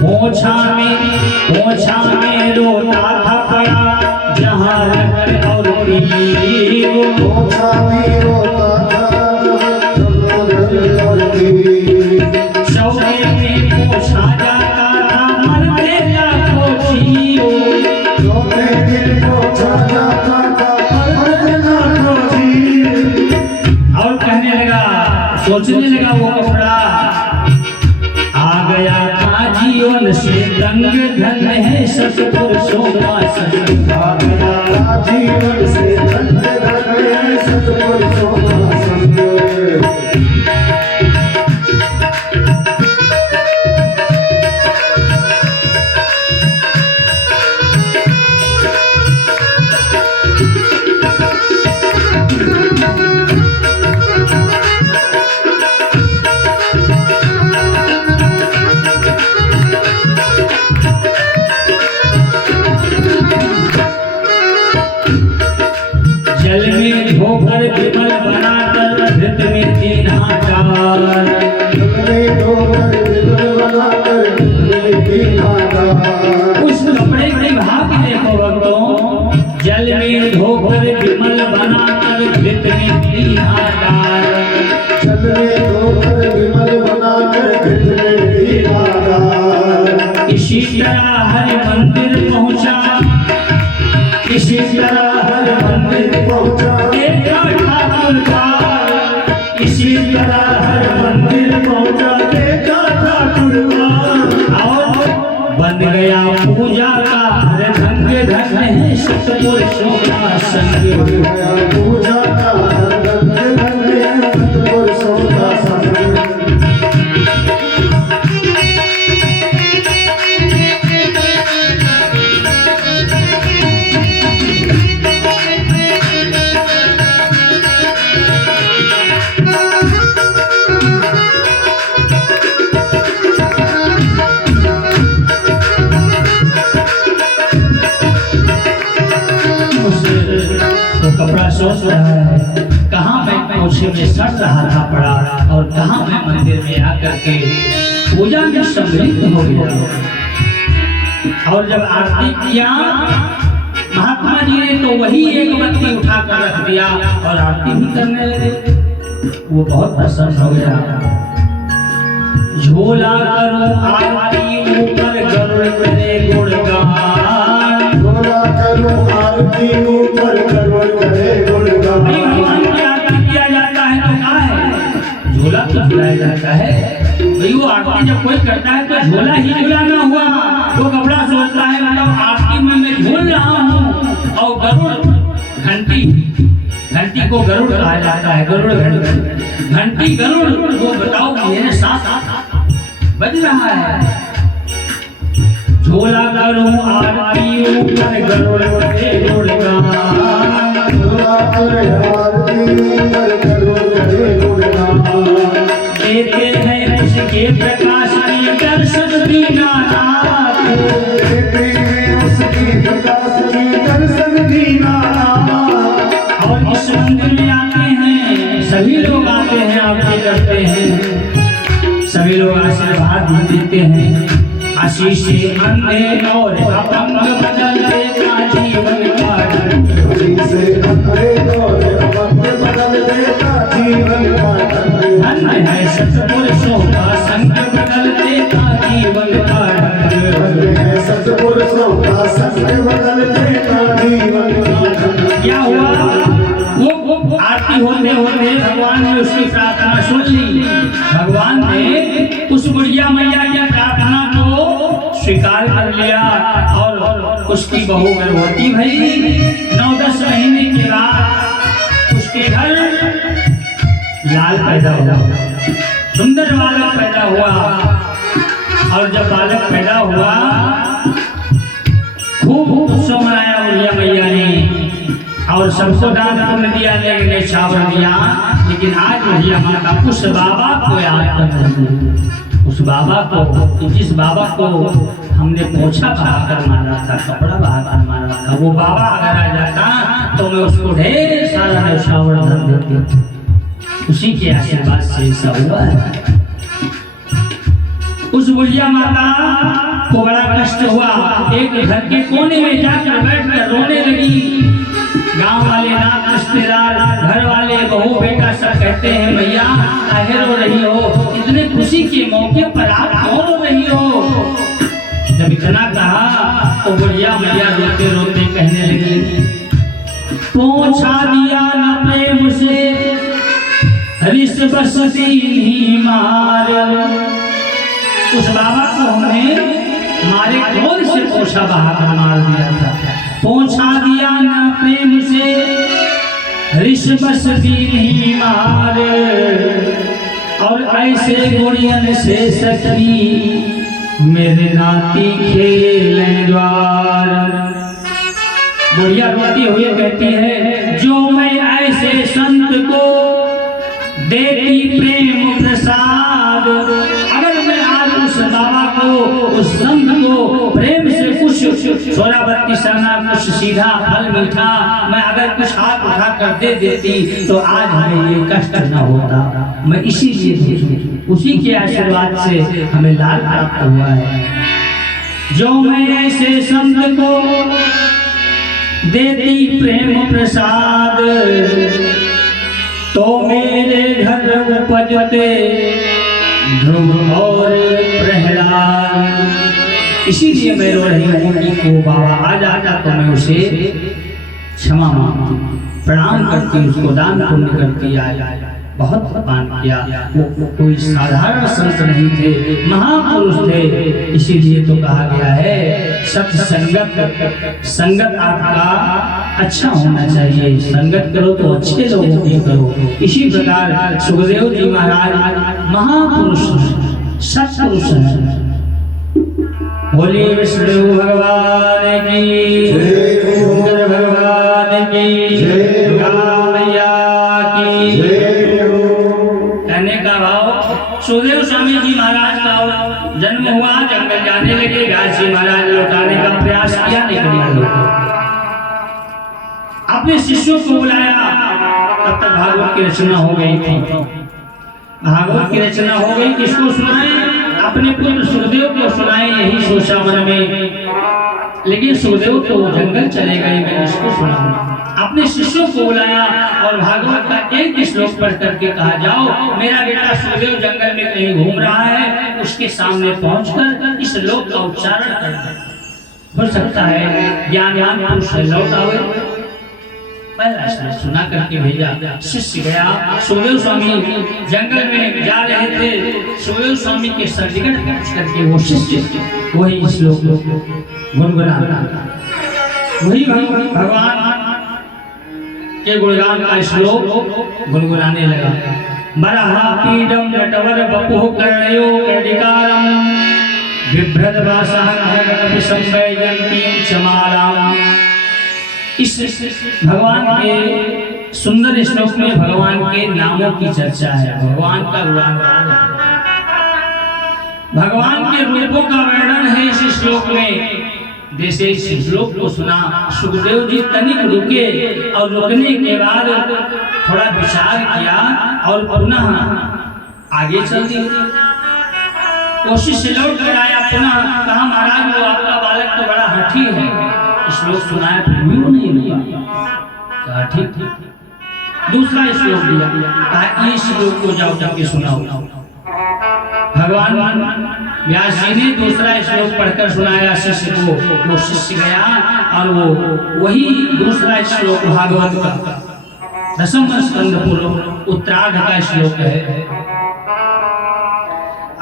पोछा में रोता था पड़ा जहाँ रक्त और पीप, पोछा में रोता था शौके में पोछा जाता था मरते जा पोछियो, शौके में पोछा जाता था मरते जा पोछियो। और कहने लगा, सोचने लगा वो कपड़ा आ गया था जीवन से दंग, धन है सतपुरुषों का संग, आ गया जीवन से दंग, धन है सतपुरुषों का संग। जल में धोकर विमल बनाकर धृत में तीन आकार, उस कपड़े के भाग देखो भक्तों, जल में धोकर विमल बनाकर धृत में तीन आकार, जल में धोकर विमल बनाकर धृत में तीन आकार। इसी तरह हर मंदिर पहुंचा, इसी तरह हर मंदिर पहुंचा देखा ठाकुर का, इसी तरह हर मंदिर पहुंचा देखा ठाकुर का, और बन गया पूजा का हर ढंग, धन है सतपुरुषों का संग, पूजा का हर ढंग, धन है सतपुरुषों का संग। कपड़ा सोच रहा है, कहाँ मैं पोछे में सड़ रहा था पड़ा और कहाँ मैं मंदिर में आकर के पूजा में सम्मिलित हो गया। और जब आरती किया महात्मा जी ने तो वही एक बत्ती उठा कर रख दिया और आरती भी करने लगे। वो बहुत प्रसन्न हो गया। झोला करो आरती ऊपर गरुड़ करे गुणगान, झोला करो आरती ऊपर गरुड़ करे गुणगान। भगवान की आरती किया जाता है तो क्या है, झोला तो झुलाया जाता है। भाई वो आरती जब कोई करता है तो झोला ही झुलाना हुआ। वो कपड़ा सोचता है मतलब आरती में मैं झूल रहा हूँ और गरुड़ घंटी, घंटी को गरुड़ कहा जाता है, गरुड़ घंटी, घंटी गरुड़ वो बताओ मेरे साथ बज रहा है। झोला करूं आरती ऊपर गरुड़ के गुणगान, झोला करे आरती ऊपर गरुड़ के गुणगान, देते हैं उसके प्रकाश में दर्शन दीनानाथ, देते हैं उसकी प्रकाश में दर्शन दीनानाथ। और इस मंदिर में आते हैं सभी लोग आते हैं, आरती करते हैं, सभी लोग आशीर्वाद देते हैं। आशीष से अंधे और अपंग बदल देता जीवन का ढंग, आशीष से अंधे और अपंग बदल देता जीवन का ढंग। धन्य है सत्पुरुषों का संग बदल देता जीवन का ढंग, धन्य है सत्पुरुषों का संग बदल देता जीवन का ढंग। क्या हुआ? वो आरती होते होते भगवान ने उसकी प्रार्थना सुन ली। भगवान ने उस बुढ़िया मैया की प्रार्थना को स्वीकार कर लिया और उसकी बहू गर्भवती भई। 9-10 महीने के बाद उसके घर लाल पैदा हुआ, सुंदर बालक पैदा हुआ। और जब बालक पैदा हुआ खूब उत्सव मनाया बुढ़िया मैया ने और सबको दान पुण्य दिया, लेकिन छावर दिया। लेकिन आज बुढ़िया माता उस बाबा को याद कर रही है, उस बाबा को, जिस बाबा को हमने पोछा बहाकर मारा था, कपड़ा बहाकर मारा था, वो बाबा अगर आ जाता तो मैं उसको ढेर सारा न्यौछावर धर देती। उसी के आशीर्वाद से ऐसा हुआ है। उस बुढ़िया माता को बड़ा कष्ट हुआ, एक घर के कोने में जाकर बैठकर रोने लगी। गांव वाले, नात, रिश्तेदार, घर वाले, बहू बेटा सब कहते हैं भैया काहे रो रही हो, इतने खुशी के मौके पर आप क्यों रो रही हो? जब इतना कहा तो बुढ़िया मैया रोते रोते कहने लगी, पोछा दिया न प्रेम से रिस बसती ही मार। उस बाबा को हमने मारे क्रोध से पोछा बहाकर मार दिया था। पोछा दिया न प्रेम से रिस बसती ही मार, और ऐसे गुड़ियन से सखी मेरे नाती खेले द्वार। बुढ़िया रोती हुई कहती है, जो मैं ऐसे संत को देती प्रेम प्रसाद, अगर मैं आज उस बाबा को, उस संत को प्रेम से कुछ छोरा बत्ती सना, कुछ सीधा फल मीठा मैं अगर कुछ हाथ उठा कर दे देती तो आज हमें ये कष्ट न होता। मैं इसीलिए उसी के आशीर्वाद से हमें लाल प्राप्त हुआ है। जो मैं ऐसे संत को देती प्रेम प्रसाद, तो मेरे घर उपजते ध्रुव और प्रहलाद। इसीलिए मैं रो रही हूँ कि को बाबा आ जाता तो मैं उसे क्षमा मांगती, प्रणाम करती, उसको दान पुण्य करती। आया बहुत पान किया, वो कोई साधारण संत नहीं थे, महापुरुष थे। इसीलिए तो कहा गया है सत्संगत, संगत आपका अच्छा होना चाहिए, संगत करो तो अच्छे लोगों की करो। इसी प्रकार सुखदेव जी महाराज महापुरुष सत्पुरुष हैं। बोलिए विष्णु भगवान की जय, शंकर भगवान की जय, मैया की जय। कहने का भाव, सुखदेव स्वामी जी महाराज का जन्म हुआ, जंगल जाने लगे, व्यास जी महाराज लौटाने का प्रयास किया, लेकिन अपने शिष्यों को बुलाया। तब तक भागवत की रचना हो गई थी। भागवत की रचना हो गई, किसको सुनाए? अपने पुत्र सुखदेव को सुनाए, यही सोचा मन में। लेकिन सुखदेव तो जंगल चले गए, मैं इसको सुनाऊंगा। अपने शिष्यों को बुलाया और भागवत का एक श्लोक पढ़ करके कहा, जाओ मेरा बेटा सुखदेव जंगल में कहीं घूम रहा है, उसके सामने पहुंचकर इस श्लोक का उच्चारण कर, हो सकता है ज्ञानवान पुरुष लौट आवे। पहला श्लोक सुना करके भेजा। शिष्य गया, सुखदेव स्वामी जंगल में जा रहे थे, सुखदेव स्वामी के सन्निकट पहुंच करके वो शिष्य वही श्लोक गुनगुना वही भगवान के गुणगान का श्लोक गुनगुनाने लगा। बराहापीडम नटवर बपुः कर्णयो कर्णिकारम बिभ्रत भाषां विसंवैजन्तीं चमालाम। इस भगवान के सुंदर श्लोक में भगवान के नामों की चर्चा है, भगवान का गुणगान है, भगवान के रूपों का वर्णन है इस श्लोक में। जैसे इस श्लोक को सुना सुखदेव जी तनिक रुके और रुकने के बाद थोड़ा विचार किया और पुनः आगे चल दिए। कोशिश से लौट कर आया, पुनः कहा महाराज वो आपका बालक तो बड़ा हठी है। श्लोक सुनाया फिर भी वो नहीं रुका, कहा ठीक ठीक। दूसरा श्लोक दिया, कहा इस श्लोक को जाओ जाके सुनाओ। भगवान व्यास जी ने दूसरा श्लोक पढ़कर सुनाया शिष्य को। वो शिष्य गया और वो वही दूसरा श्लोक भागवत का 10वां स्कंद पूर्व उत्तरार्ध का श्लोक है।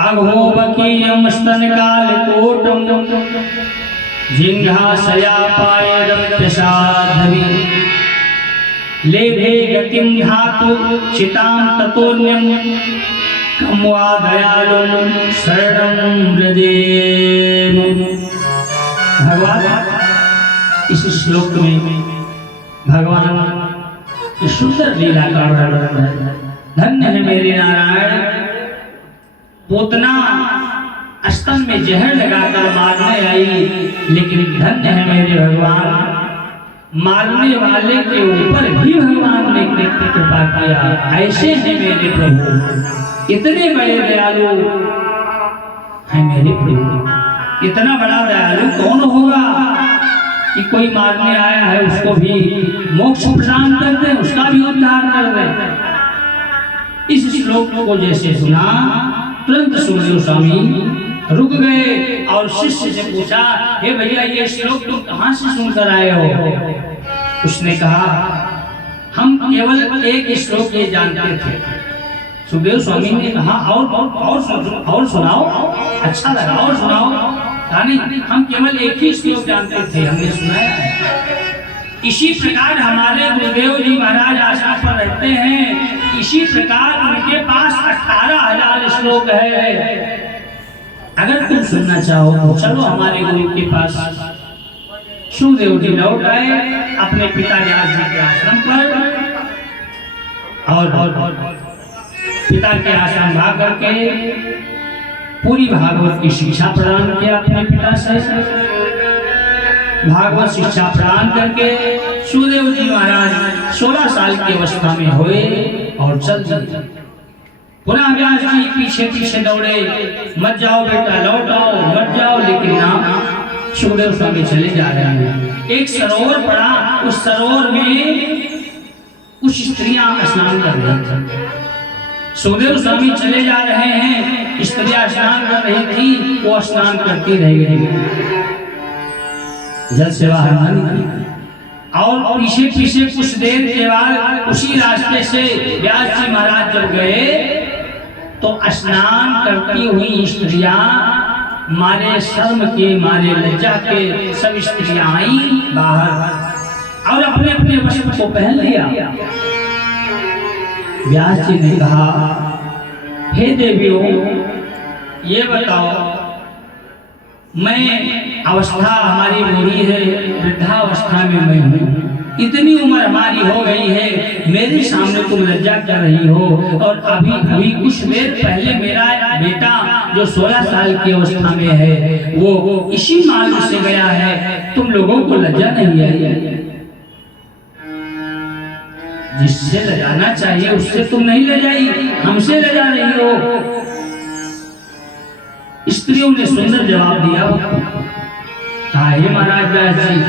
अघोबकीयम स्तनकालकोटम जिंघासयापायदप्यसाधवी लेभे गतिं धातु चितां ततोन्यं कं वा दयालुं शरणं व्रजेम। भगवान इस श्लोक में भगवान की सुंदर लीला का वर्णन है। धन्य है मेरे नारायण, पूतना स्तन में जहर लगाकर मारने आई, लेकिन धन्य है मेरे भगवान, मारने वाले के ऊपर भी भगवान ने कृपा किया। ऐसे हैं मेरे प्रभु, इतने बड़े दयालु है मेरे प्रभु। इतना बड़ा दयालु कौन होगा कि कोई मारने आया है उसको भी मोक्ष प्रदान कर दे, उसका भी उद्धार कर दे। इस श्लोक को जैसे सुना तुरंत सुखदेव स्वामी रुक गए और शिष्य से पूछा, हे भैया ये श्लोक तुम कहाँ से सुनकर आए हो? उसने कहा, हम केवल एक श्लोक ये जानते थे। सुखदेव स्वामी ने कहा, और सुनाओ। अच्छा लगा, और सुनाओ। कहा नहीं, हम केवल एक ही श्लोक जानते थे, हमने सुनाया है। इसी प्रकार हमारे गुरुदेव जी महाराज आश्रम पर रहते हैं, इसी प्रकार उनके पास 18,000 श्लोक है। अगर तुम सुनना चाहो तो चलो हमारे गुरु के पास। सुखदेव जी लौट आए अपने पिता व्यास जी के आश्रम पर और पिता के आश्रम भाग करके पूरी भागवत की शिक्षा प्रदान किया अपने पिता से। भागवत शिक्षा प्रदान करके सुखदेव जी महाराज 16 साल की अवस्था में हुए और चल दिए। पुनः व्यास जी पीछे पीछे दौड़े, मत जाओ बेटा, लौट आओ, मत जाओ, लेकिन ना, सुखदेव स्वामी चले जा रहे हैं। एक सरोवर पड़ा, उस सरोवर में कुछ स्त्रियां स्नान कर रही थी। सुखदेव स्वामी चले जा रहे हैं, स्त्रियां स्नान कर रही थी, वो स्नान करती रह गई, जल से बाहर न निकली। और पीछे पीछे कुछ देर के बाद उसी रास्ते से व्यास जी महाराज जब गए तो स्नान करती हुई स्त्रियां मारे शर्म के, मारे लज्जा के सब स्त्रियां आई बाहर और अपने अपने वस्त्र को पहन लिया। व्यास जी ने कहा, हे देवियों, ये बताओ, मैं अवस्था हमारी बूढ़ी है, वृद्धावस्था में मैं हूँ, इतनी उम्र हमारी हो गई है, मेरे सामने तुम लज्जा कर रही हो, और अभी कुछ देर पहले मेरा बेटा जो 16 साल की अवस्था में है वो इसी मार्ग से गया है, तुम लोगों को लज्जा नहीं आई? जिससे ले जाना चाहिए उससे तुम नहीं ले जाई, हमसे ले जा रही हो। स्त्रियों ने सुंदर जवाब दिया, हे महाराज व्यास जी,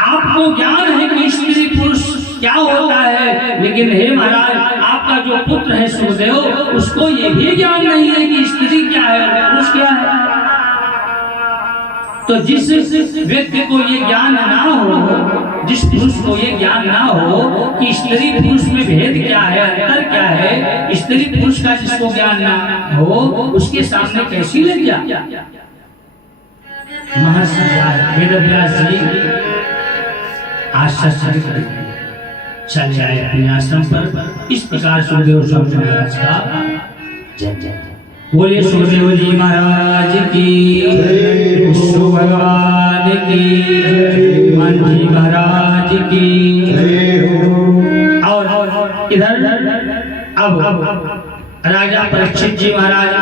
आपको ज्ञान है कि स्त्री पुरुष क्या होता है, लेकिन हे महाराज, आपका जो पुत्र है सुखदेव, उसको ये भी ज्ञान नहीं है कि स्त्री क्या है और पुरुष क्या है। तो जिस व्यक्ति को ये ज्ञान ना हो, जिस पुरुष को ये ज्ञान ना हो कि स्त्री पुरुष में भेद क्या है, अंतर क्या है, स्त्री पुरुष का जिसको ज्ञान ना हो, उसके सामने कैसी लज्जा। महर्षि वेदव्यास जी आश्चर्य कर चल जाए अपने आश्रम पर। इस प्रकार सुखदेव स्वामी महाराज का जय। बोलिए सुखदेव जी महाराज की, विष्णु भगवान की, हनुमान जी महाराज की। और इधर अब राजा परीक्षित जी महाराज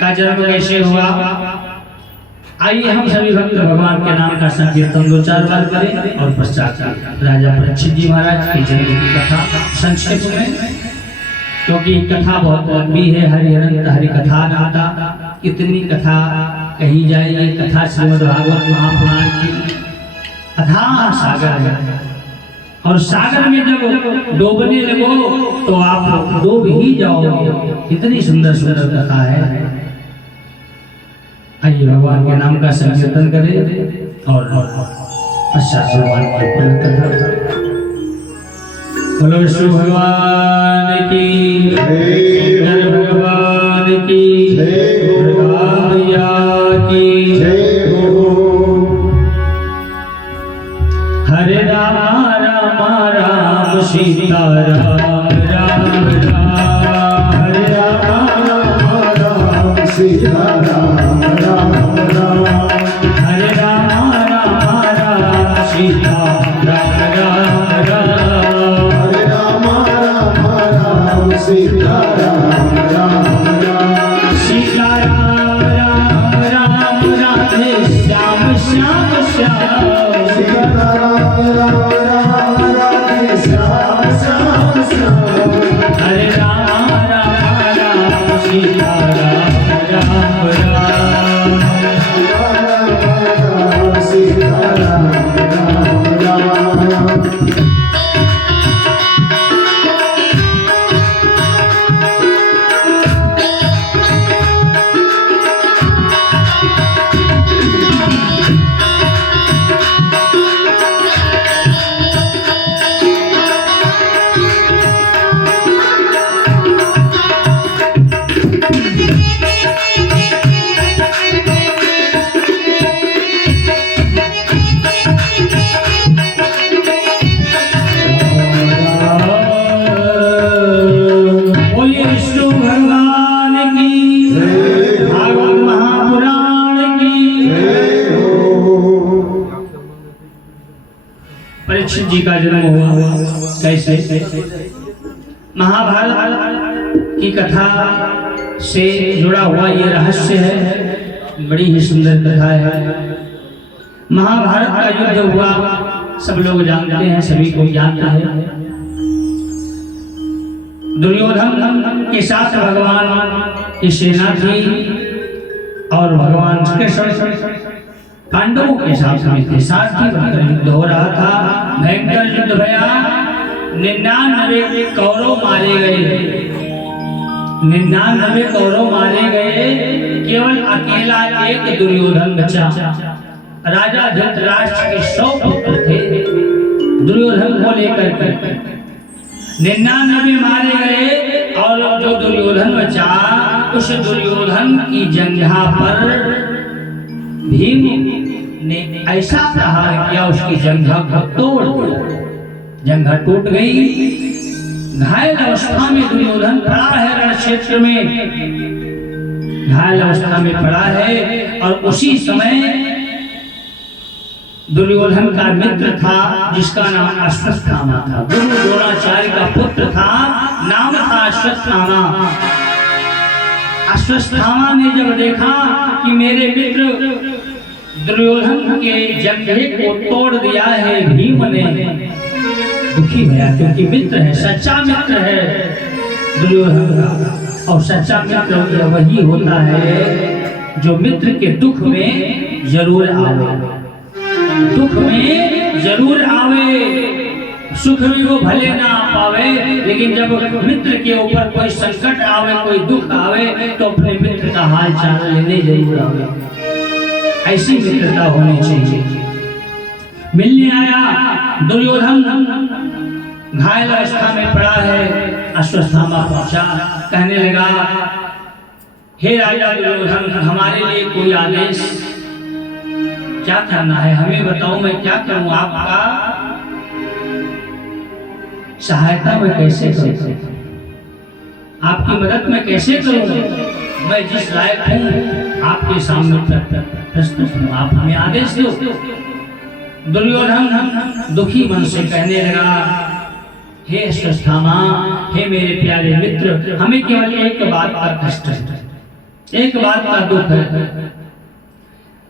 का जन्म कैसे हुआ, आइए हम सभी भक्त भगवान के नाम का संकीर्तन 2-4 बार करें और पश्चात राजा परीक्षित जी महाराज की जन्म की कथा संक्षेप में, क्योंकि कथा बहुत लंबी है। हरिहरंत हरि कथा नाता, कितनी कथा कही जाए। ये कथा श्रीमद् भागवत महापुराण की अथाह सागर है, और सागर में जब डूबने लगो तो आप डूब ही जाओगे। इतनी सुंदर सुंदर कथा है। आइए भगवान के नाम का संकीर्तन करें और पश्चात भगवान की पूर्ण कथा। बोलो विष्णु भगवान की, शंकर भगवान की, दुर्गा मैया की। हरे राम राम राम सीता राम राम राम। हरे राम राम राम सीता राम राम राम। हरे राम राम राम सीता राम राम राम। हरे राम राम राम सीता राम राम राम। सीता राम राम राम राधे श्याम श्याम श्याम। सीता राम राम राम राधे श्याम श्याम श्याम। हरे राम राम राम सीता राम राम राम। सीता राम राम राम। परीक्षित जी का जन्म हुआ कैसे? महाभारत की कथा से जुड़ा हुआ ये रहस्य है, बड़ी ही सुंदर कथा है। महाभारत का युद्ध हुआ, सब लोग जानते हैं, सभी को जानता है। दुर्योधन के साथ भगवान की सेना थी और भगवान कृष्ण पांडवों के साथ में थे। साथ ही युद्ध हो रहा था, भयंकर युद्ध भया। 99 कौरव मारे गए, 99 कौरव मारे गए, केवल अकेला एक दुर्योधन बचा। राजा धृतराष्ट्र के 100 पुत्र थे, दुर्योधन को लेकर के 99 मारे गए और जो दुर्योधन बचा, उस दुर्योधन की जंघा पर भीम ने ऐसा प्रहार किया, उसकी जंघा को तोड़ दिया, जंघा टूट गई। घायल अवस्था में दुर्योधन पड़ा है, रण क्षेत्र में घायल अवस्था में पड़ा है। और उसी समय दुर्योधन का मित्र था जिसका नाम अश्वत्थामा था, गुरु द्रोणाचार्य का पुत्र था, नाम था अश्वत्थामा। अश्वत्थामा ने जब देखा कि मेरे मित्र दुर्योधन के जंघे को तोड़ दिया है भीम ने, दुखी भया, क्योंकि मित्र है, सच्चा मित्र है दुर्योधन का। और सच्चा मित्र वही होता है जो मित्र के दुख में जरूर आवे, दुख में जरूर आवे। सुख में वो भले ना पावे, लेकिन जब मित्र के ऊपर कोई संकट आवे, कोई दुख आवे, तो अपने मित्र का हाल चाल लेने जरूर आवे। ऐसी मित्रता होनी चाहिए। मिलने आया दुर्योधन, घायल अवस्था में पड़ा है। अश्वत्थामा पहुंचा, कहने लगा, हे राजा दुर्योधन, हमारे लिए कोई आदेश? क्या करना है हमें बताओ, मैं क्या करूं, आपका सहायता मैं कैसे करूं, आपकी मदद मैं कैसे करूं, मैं जिस लायक हूं आपके सामने प्रस्तुत हूं, आप हमें आदेश दो। दुर्योधन दुखी मन से कहने लगा, हे अश्वत्थामा, हे मेरे प्यारे मित्र, हमें केवल एक बात का कष्ट है, एक बात का दुख है,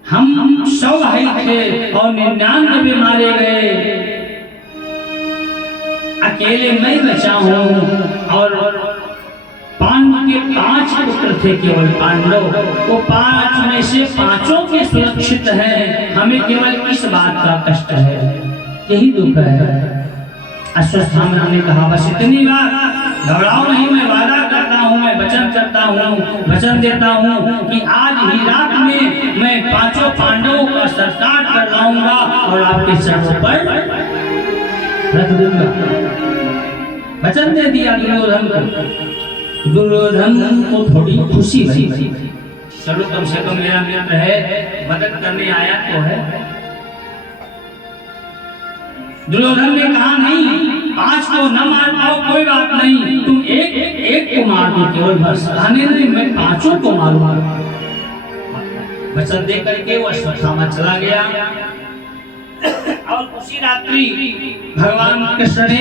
हम 100 भाई थे और 99 मारे गए, अकेले मैं बचा हूं और पांडव के 5 पुत्र थे, केवल पांडव, वो 5 में से 5 के सुरक्षित हैं, हमें केवल इस बात का कष्ट है, यही दुख है। अश्वत्थामा ने कहा, बस इतनी बात, घबराओ नहीं, मैं वादा करता हूँ, मैं वचन करता हूँ, वचन देता हूँ कि आज ही रात में मैं 5 पांडवों का सर काट कर लाऊंगा और आपके सर पर रख दूंगा। वचन दे दिया दुर्योधन को। दुर्योधन को थोड़ी खुशी हुई, चलो कम से कम मेरा मित्र है, मदद करने आया तो है। दुर्योधन ने कहा, नहीं, 5 को न मार पाओ कोई बात नहीं, तुम एक को मार दो केवल, बस कहने नहीं, मैं 5 को मारूंगा। वचन दे करके वो अश्वत्थामा चला गया और उसी रात्रि भगवान कृष्ण ने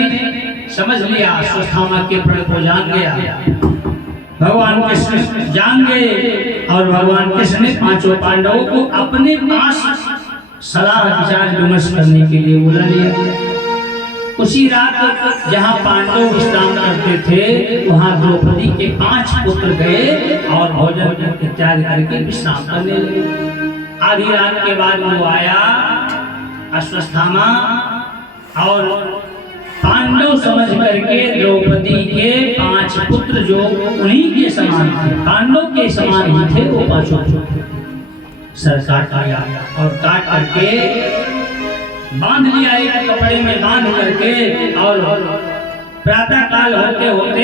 समझ लिया, अश्वत्थामा के प्रण को जान गया, भगवान कृष्ण जान गए और भगवान कृष्ण ने 5 पांडवों को अपने पास सलाह विचार विमर्श करने के लिए बुला लिया। उसी रात जहां पांडव विश्राम करते थे, वहां द्रौपदी के 5 पुत्र गए और भोजन इत्यादि करके विश्राम करने लगे। आधी रात के बाद वो आया अश्वत्थामा और पांडव समझ करके द्रौपदी के 5 पुत्र जो उन्हीं के समान थे, पांडव के समान ही थे, वो 5 सर काट लिया और काट करके बांध लिया, एक कपड़े में बांध करके, और प्रातः काल होते होते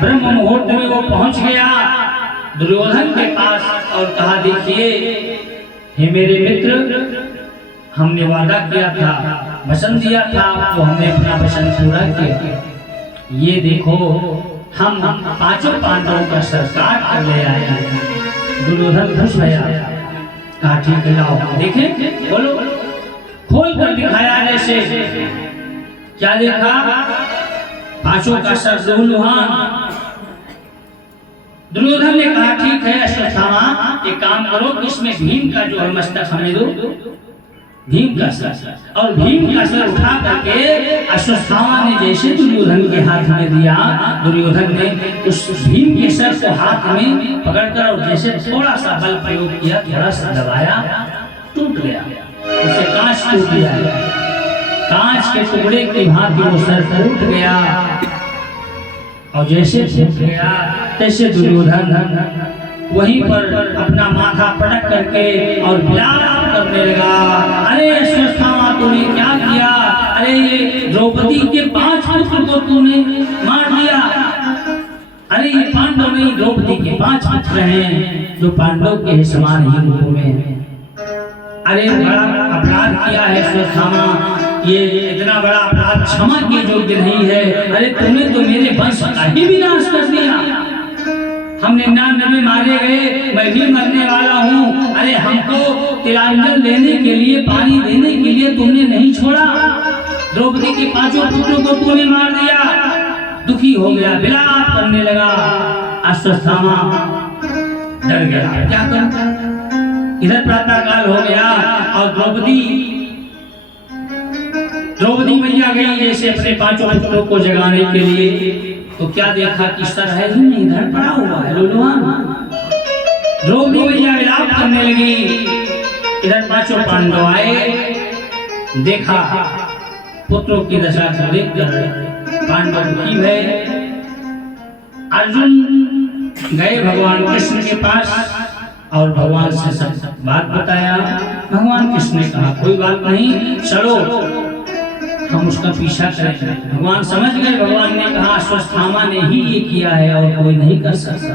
ब्रह्म मुहूर्त में वो पहुंच गया दुर्योधन के पास और कहा, देखिए हे मेरे मित्र, हमने वादा किया था, वचन दिया था, तो हमने अपना वचन पूरा किया, ये देखो हम 5 पांडवों का सर काट कर ले आए हैं। दुर्योधन खुश भया, कहा ठीक है, लाओ देखें, बोलो, खोल कर दिखाया जैसे, क्या देखा, 5 का सर दुल्हान। दुर्योधन ने कहा ठीक है अश्वत्थामा, एक काम करो कि इसमें भीम का जो है मस्तक हमें दो, भीम का सर, और भीम का सर उठा करके अश्वत्थामा ने जैसे दुर्योधन के हाथ में दिया, दुर्योधन ने उस भीम के सर को हाथ में पकड़कर और जैसे थोड़ा सा बल प्रयोग किया, थोड़ा सा दबाया, टूट गया, उसे कांच टूट गया, कांच के टुकड़े की भांति वो सर टूट गया और जैसे टूट गया तैसे दुर्योधन वहीं पर अपना माथा पटक करके और विलाप करने लगा, अरे अश्वत्थामा तूने क्या किया, अरे ये द्रौपदी के 5 पुत्र को तूने मार दिया, अरे ये पांडव नहीं, द्रौपदी के 5 पुत्र हैं जो पांडव के समान ही रूप में हैं। अरे बड़ा अपराध किया है अश्वत्थामा, ये इतना बड़ा अपराध क्षमा के योग्य नहीं है, अरे तूने तो मेरे वंश का ही विनाश कर दिया, हम 99 मारे गए, मैं भी मरने वाला हूँ, अरे हमको तिलांजल देने के लिए, पानी देने के लिए तुमने नहीं छोड़ा, द्रौपदी के 5 पुत्रों को तूने मार दिया। दुखी हो गया, विलाप करने लगा, अश्वत्थामा डर गया, क्या करूं। इधर प्रातः काल हो गया और द्रौपदी मैया गई जैसे अपने 5 पुत्रों को जगाने के लिए, तो क्या देखा कि सर है ही नहीं, इधर पड़ा हुआ है लुलुआन। द्रौपदी मैया विलाप करने लगी, इधर 5 पांडव आए, देखा पुत्रों की दशा को देखकर पांडव दुखी हुए। अर्जुन गए भगवान कृष्ण के पास और भगवान से सब बात बताया। भगवान कृष्ण ने कहा कोई बात नहीं, चलो हम उसका पीछा करें। भगवान समझ गए, भगवान ने कहा अश्वत्थामा ने ही ये किया है और कोई नहीं कर सकता,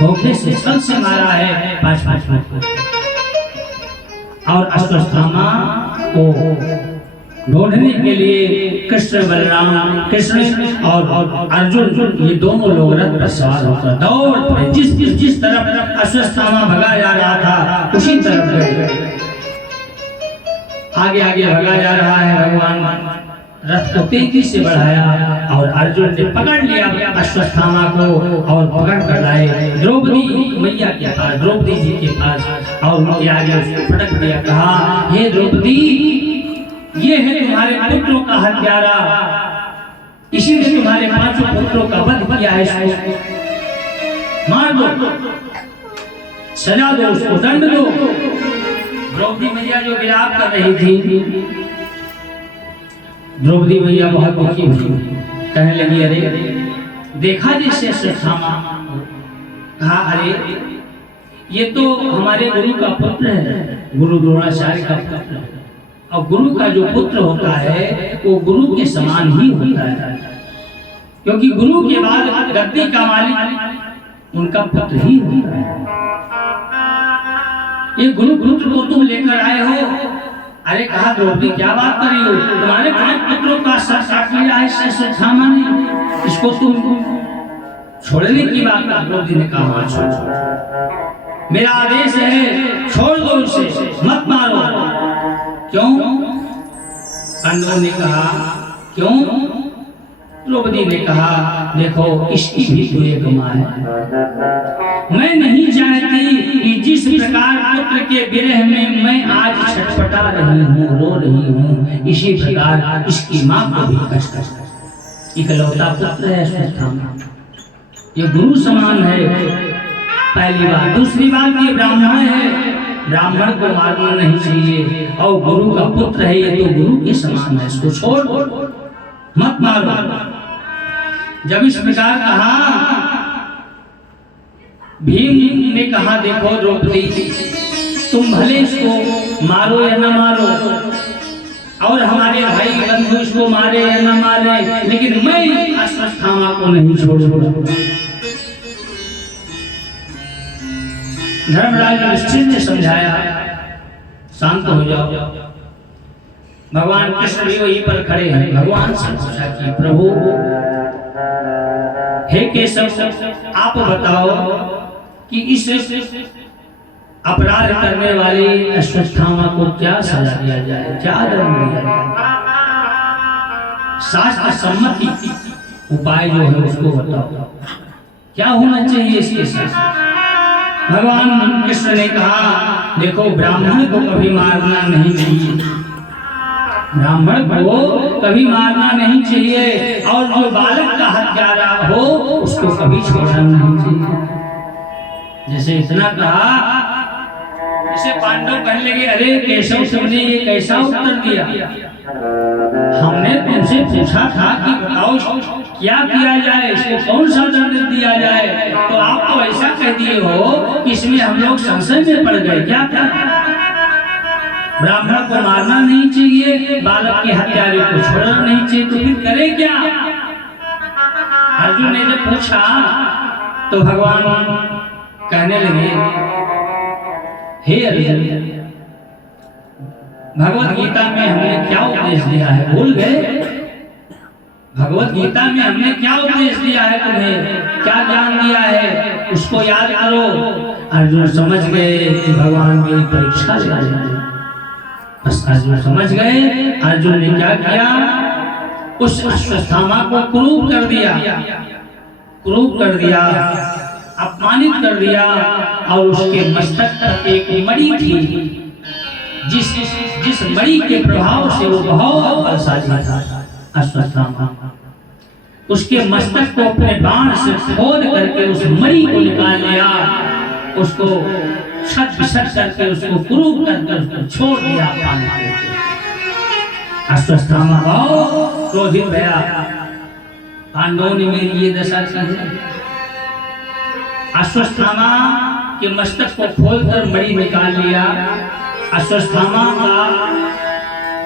धोखे से छल से मारा है 5-5 को। और अश्वत्थामा को ढूंढने के लिए कृष्ण बलराम कृष्ण और अर्जुन ये दोनों लोग रथ पर सवार होकर दौड़ पड़े। जिस तरफ अश्वत्थामा भगा जा रहा था उसी तरफ गए। आगे आगे भगा जा रहा है, भगवान रथ को तेजी से बढ़ाया और अर्जुन ने पकड़ लिया अश्वत्थामा को और पकड़ कर लाए द्रौपदी मैया के पास, द्रौपदी जी के पास, और उनके आगे उसको पटक दिया। कहा, हे द्रौपदी, ये है तुम्हारे पुत्रों का हत्यारा, इसीलिए तुम्हारे 5 पुत्रों का वध किया है, इसको मार दो, सजा दो, उसको दंड दो। द्रौपदी मैया जो विलाप कर रही थी, द्रौपदी मैया बहुत दुखी हुई, कहने लगी, अरे देखा जिससे अश्वत्थामा, कहा, अरे ये तो हमारे गुरु का पुत्र है, गुरु द्रोणाचार्य का पुत्र है, और गुरु का जो पुत्र होता है वो गुरु के समान ही होता है, क्योंकि गुरु के बाद गद्दी का मालिक उनका पुत्र ही होता है। ये गुरु पुत्र को तुम लेकर आए हो। अरे कहा, द्रौपदी क्या बात कर रही हो, तुम्हारे 5 पुत्रों का सर काट लिया है अश्वत्थामा ने, इसको तुम छोड़ने की बात कर। द्रौपदी ने कहा, हाँ छोड़, मेरा आदेश है, छोड़ दो उसे, मत मारो। क्यों? पांडवों ने कहा, क्यों? द्रौपदी ने कहा, देखो इसकी भी तो एक मां है, मैं नहीं जानती कि जिस प्रकार पुत्र के विरह में मैं आज छटपटा रही हूँ, रो रही हूँ, इसी प्रकार इसकी मां को भी कष्ट है। इकलौता पुत्र है अश्वत्थामा, ये गुरु समान है, पहली बात। दूसरी बात, ये ब्राह्मण है, ब्राह्मण को मारना नहीं चाहिए, और गुरु का पुत्र है, ये तो गुरु के समान है, इसको छोड़, मत मारो। जब इस प्रकार कहा, भीम ने कहा, देखो द्रौपदी, तुम भले इसको मारो या न मारो, और हमारे भाई बंधु इसको मारे या न मारे, लेकिन मैं अश्वत्थामा को नहीं छोड़ूंगा। धर्मराज युधिष्ठिर ने समझाया, शांत हो जाओ। भगवान कृष्ण भी वहीं पर खड़े हैं। भगवान से पूछा कि प्रभु, हे केशव, आप बताओ कि इस अपराध करने वाले अश्वत्थामा को क्या सजा दिया जाए, क्या दंड दिया जाए? शास्त्र सम्मति उपाय जो है उसको बताओ, क्या होना चाहिए इसके साथ? भगवान कृष्ण ने कहा, देखो ब्राह्मण को कभी मारना नहीं चाहिए, ब्राह्मण को कभी मारना नहीं चाहिए, और जो बालक का हत्यारा हो उसको कभी छोड़ना नहीं चाहिए। जैसे इतना कहा, इसे पांडव कहने लगे, अरे केशव, तुमने ये कैसा उत्तर दिया? हमने तुमसे पूछा था कि बताओ क्या किया जाए, इसको कौन सा दंड दिया जाए, तो आप तो ऐसा कह दिए हो कि इसमें हम लोग संशय में पड़ गए। क्या क्या? ब्राह्मण को मारना नहीं चाहिए, बालक के हत्यारे को छोड़ना नहीं चाहिए, तो फिर करे क्या? अर्जुन ने जब पूछा तो भगवान कहने लगे, हे अर्जुन, भगवत गीता में हमने क्या उपदेश दिया है, भूल गए? भगवत गीता में हमने क्या उपदेश दिया है, तुम्हें क्या ज्ञान दिया है, उसको याद करो। अर्जुन समझ गए कि भगवान मेरी परीक्षा ले रहे हैं। बस अर्जुन समझ गए। अर्जुन ने क्या किया, उस अश्वत्थामा को क्रूर कर दिया, क्रूर कर दिया, अपमानित कर दिया, और उसके मस्तक पर एक मणि थी, जिस मणि के प्रभाव से वो बहुत बलशाली था अश्वत्थामा, उसके मस्तक को अपने बाण से खोद करके उस मणि को निकाल लिया, उसको छत बिछत करके उसको क्रूर करके उसको छोड़ दिया पानी में। अश्वत्थामा बहुत क्रोधित भया, पांडवों ने मेरी ये दशा की है। अश्वत्थामा के मस्तक को खोलकर मणि निकाल लिया। अश्वत्थामा का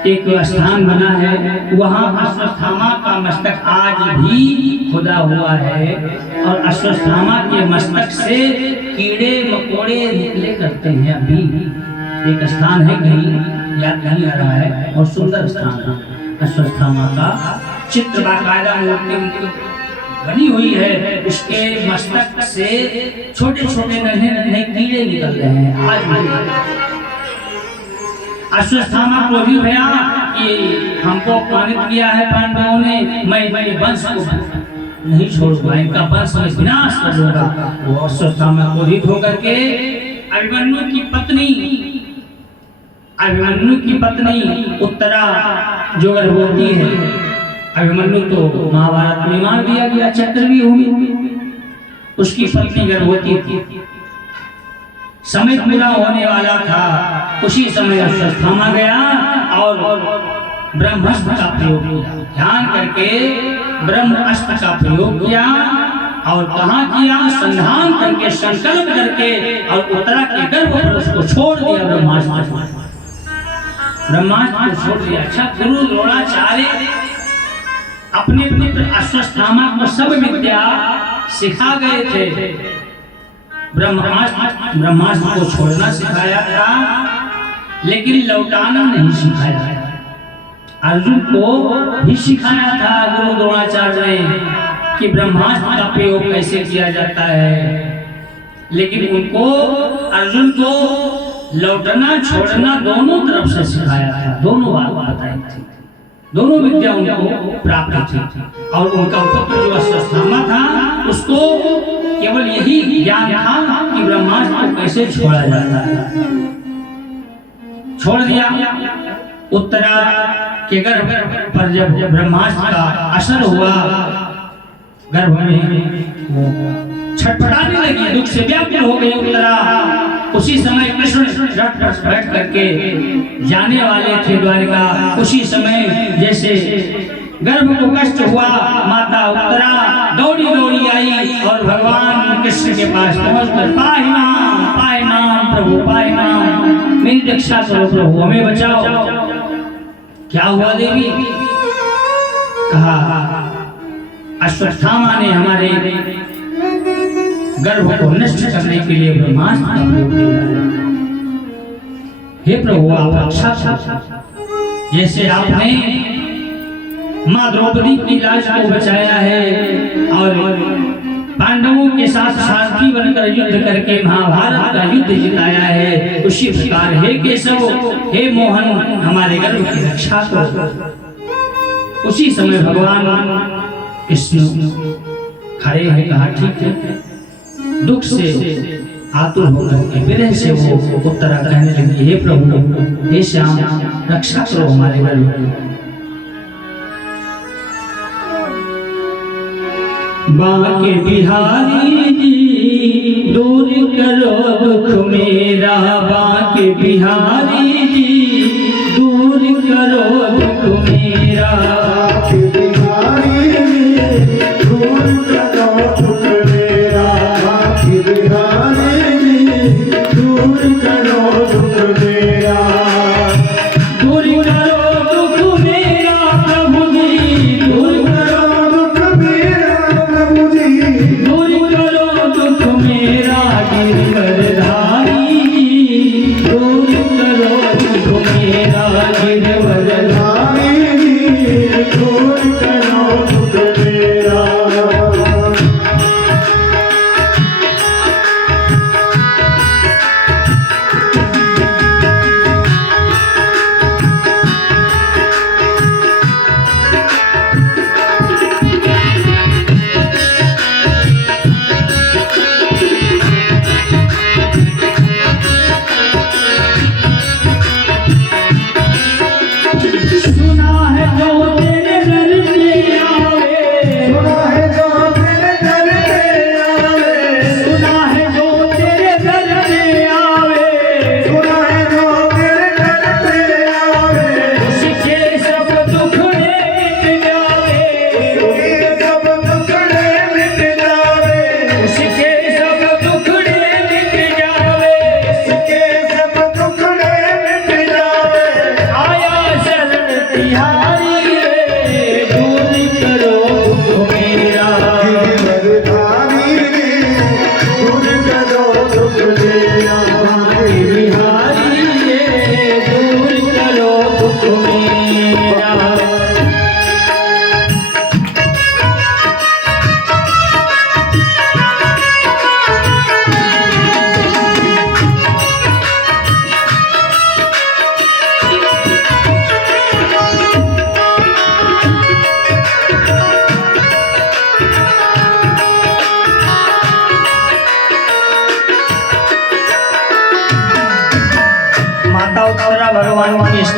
एक स्थान बना है, वहाँ अश्वत्थामा का मस्तक आज भी खुदा हुआ है, और अश्वत्थामा के मस्तक से कीड़े मकोड़े निकले करते हैं अभी, एक स्थान है, कहीं याद नहीं आ रहा है, और सुंदर स्थान है। अश्वत्थामा का चित्र बाकायदा मूर्ति उनकी बनी हुई है। उसके मस्तक से छोटे छोटे नन्हे नन्हे कीड़े निकल रहे हैं आज भी। अश्वत्थामा को भी भया कि हमको अपमानित किया है पांडवों ने, मैं वंश को नहीं छोड़ूंगा, इनका वंश में विनाश कर दूंगा। वो अश्वत्थामा क्रोधित होकर के अभिमन्यु की पत्नी उत्तरा जो गर्भवती है, अभिमन्यु तो महाभारत में मार दिया गया, चक्रव्यूह में उसकी पत्नी गर्भवती थी। समय पूरा होने वाला था, उसी समय अश्वत्थामा गया और ब्रह्मास्त्र का प्रयोग किया। ध्यान करके ब्रह्मास्त्र का प्रयोग किया और कहाँ किया, संधान करके संकल्प करके और उत्तरा के गर्भ पर उसको छोड़ दिया। ब्रह्मास्त्र को छोड़ दिया। अच्छा, गुरु द्रोणाचार्य अपने पुत्र अश्वत्थामा को सब विद्या सिखा गए थे। ब्रह्मास्त्र को छोड़ना सिखाया था, लेकिन लौटाना नहीं सिखाया था। अर्जुन को भी सिखाया था गुरु द्रोणाचार्य ने कि ब्रह्मास्त्र का प्रयोग कैसे किया जाता है, लेकिन उनको अर्जुन को लौटना छोड़ना दोनों तरफ से सिखाया था। दोनों बात बताई थी, दोनों विद्या उनको प्राप्त थी। और उनका पुत्र जो अश्वत्थामा था उसको केवल यही ज्ञान था कि ब्रह्मास्त्र को कैसे छोड़ा जाता है। छोड़ दिया। उत्तरा के गर्भ पर जब ब्रह्मास्त्र का असर हुआ, गर्भ में वो छटपटाने लगी, दुख से व्याकुल हो गई उत्तरा। उसी समय कृष्ण रथ पर बैठ करके जाने वाले थे द्वारिका। उसी समय जैसे गर्भ को कष्ट हुआ, माता उत्तरा दौड़ी दौड़ी आई और भगवान कृष्ण के पास पहुंचकर पाहि नाम प्रभु, पाहि नाम, मेरी रक्षा करो प्रभु, हमें बचाओ। क्या हुआ देवी? कहा अश्वत्थामा ने हमारे गर्भ को नष्ट करने के लिए ब्रह्मास्त्र का प्रयोग किया। हे प्रभु, आप रक्षा करो, जैसे आपने माँ द्रौपदी की लाज को बचाया है और पांडवों के साथ सारथी बनकर युद्ध करके महाभारत का युद्ध जिताया है, उसी प्रकार हे केशव, हे मोहन, हमारे गर्भ की रक्षा करो। उसी समय भगवान कृष्ण खड़े हैं। कहा ठीक है। दुख से आतुर होकर के विरह से वो उत्तरा कहने लगी, हे प्रभु, हे श्याम, रक्षा करो हमारे गर्भ की। बांके बिहारी जी दूर करो दुख मेरा, बांके बिहारी जी दूर करो दुख मेरा, बांके बिहारी जी दूर करो दुख मेरा, बांके बिहारी जी दूर करो दुख मेरा, दूर करो दुख मेरा प्रभु जी, दूर करो दुख मेरा प्रभु जी, दूर करो दुख मेरा गिरवरधारी, दूर करो दुख मेरा गिरवरधारी, दूर करो दुख मेरा।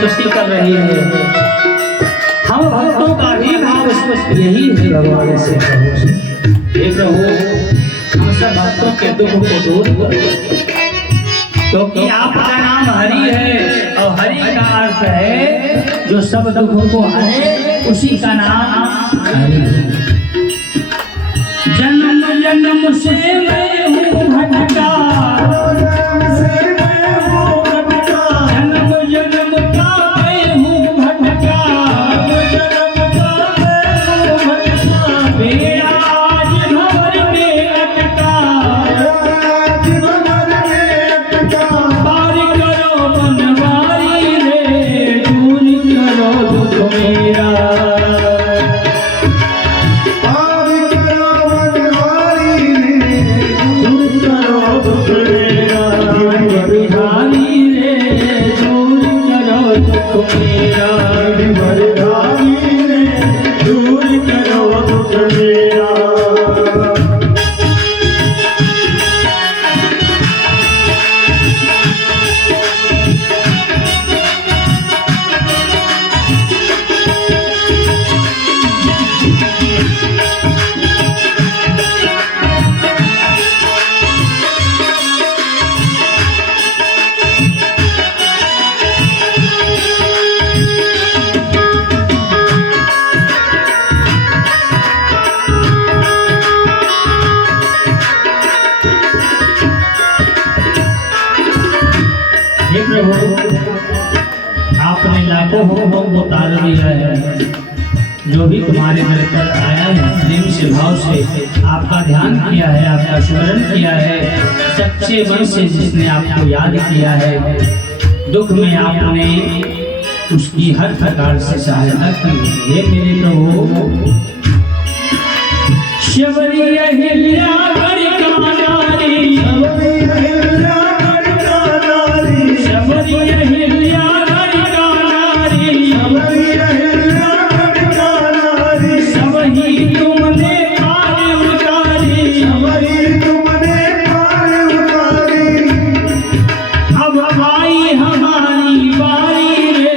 स्तुति कर रही है। हम भक्तों का भी भाव यही है भगवान से, हे प्रभु हम सब भक्तों के दुख को दूर करो, क्योंकि आपका नाम हरि है और हरि का अर्थ है जो सब दुखों को हरे, उसी का नाम हरि है। जन्म जन्म से मैं हूँ भटका, जन्म जन्म का मैं हूँ भटका, बेड़ा आज भंवर में अटका, पार करो बनवारी रे, दूर करो दुख मेरा, आपने लाखों हुक्म उतार दिया है। जो भी तुम्हारे दर पर आया है प्रेम से भाव से आपका ध्यान किया है, आपका स्मरण किया है, सच्चे मन से जिसने आपको याद किया है, दुख में आपने उसकी हर प्रकार से सहायता की। हे मेरे प्रभु शबरी अहिल्या गढ़ का नारी, शबरी अहिल्या गढ़ का नारी, सबही तुमने पार उतारी, अब आई हमारी बारी रे,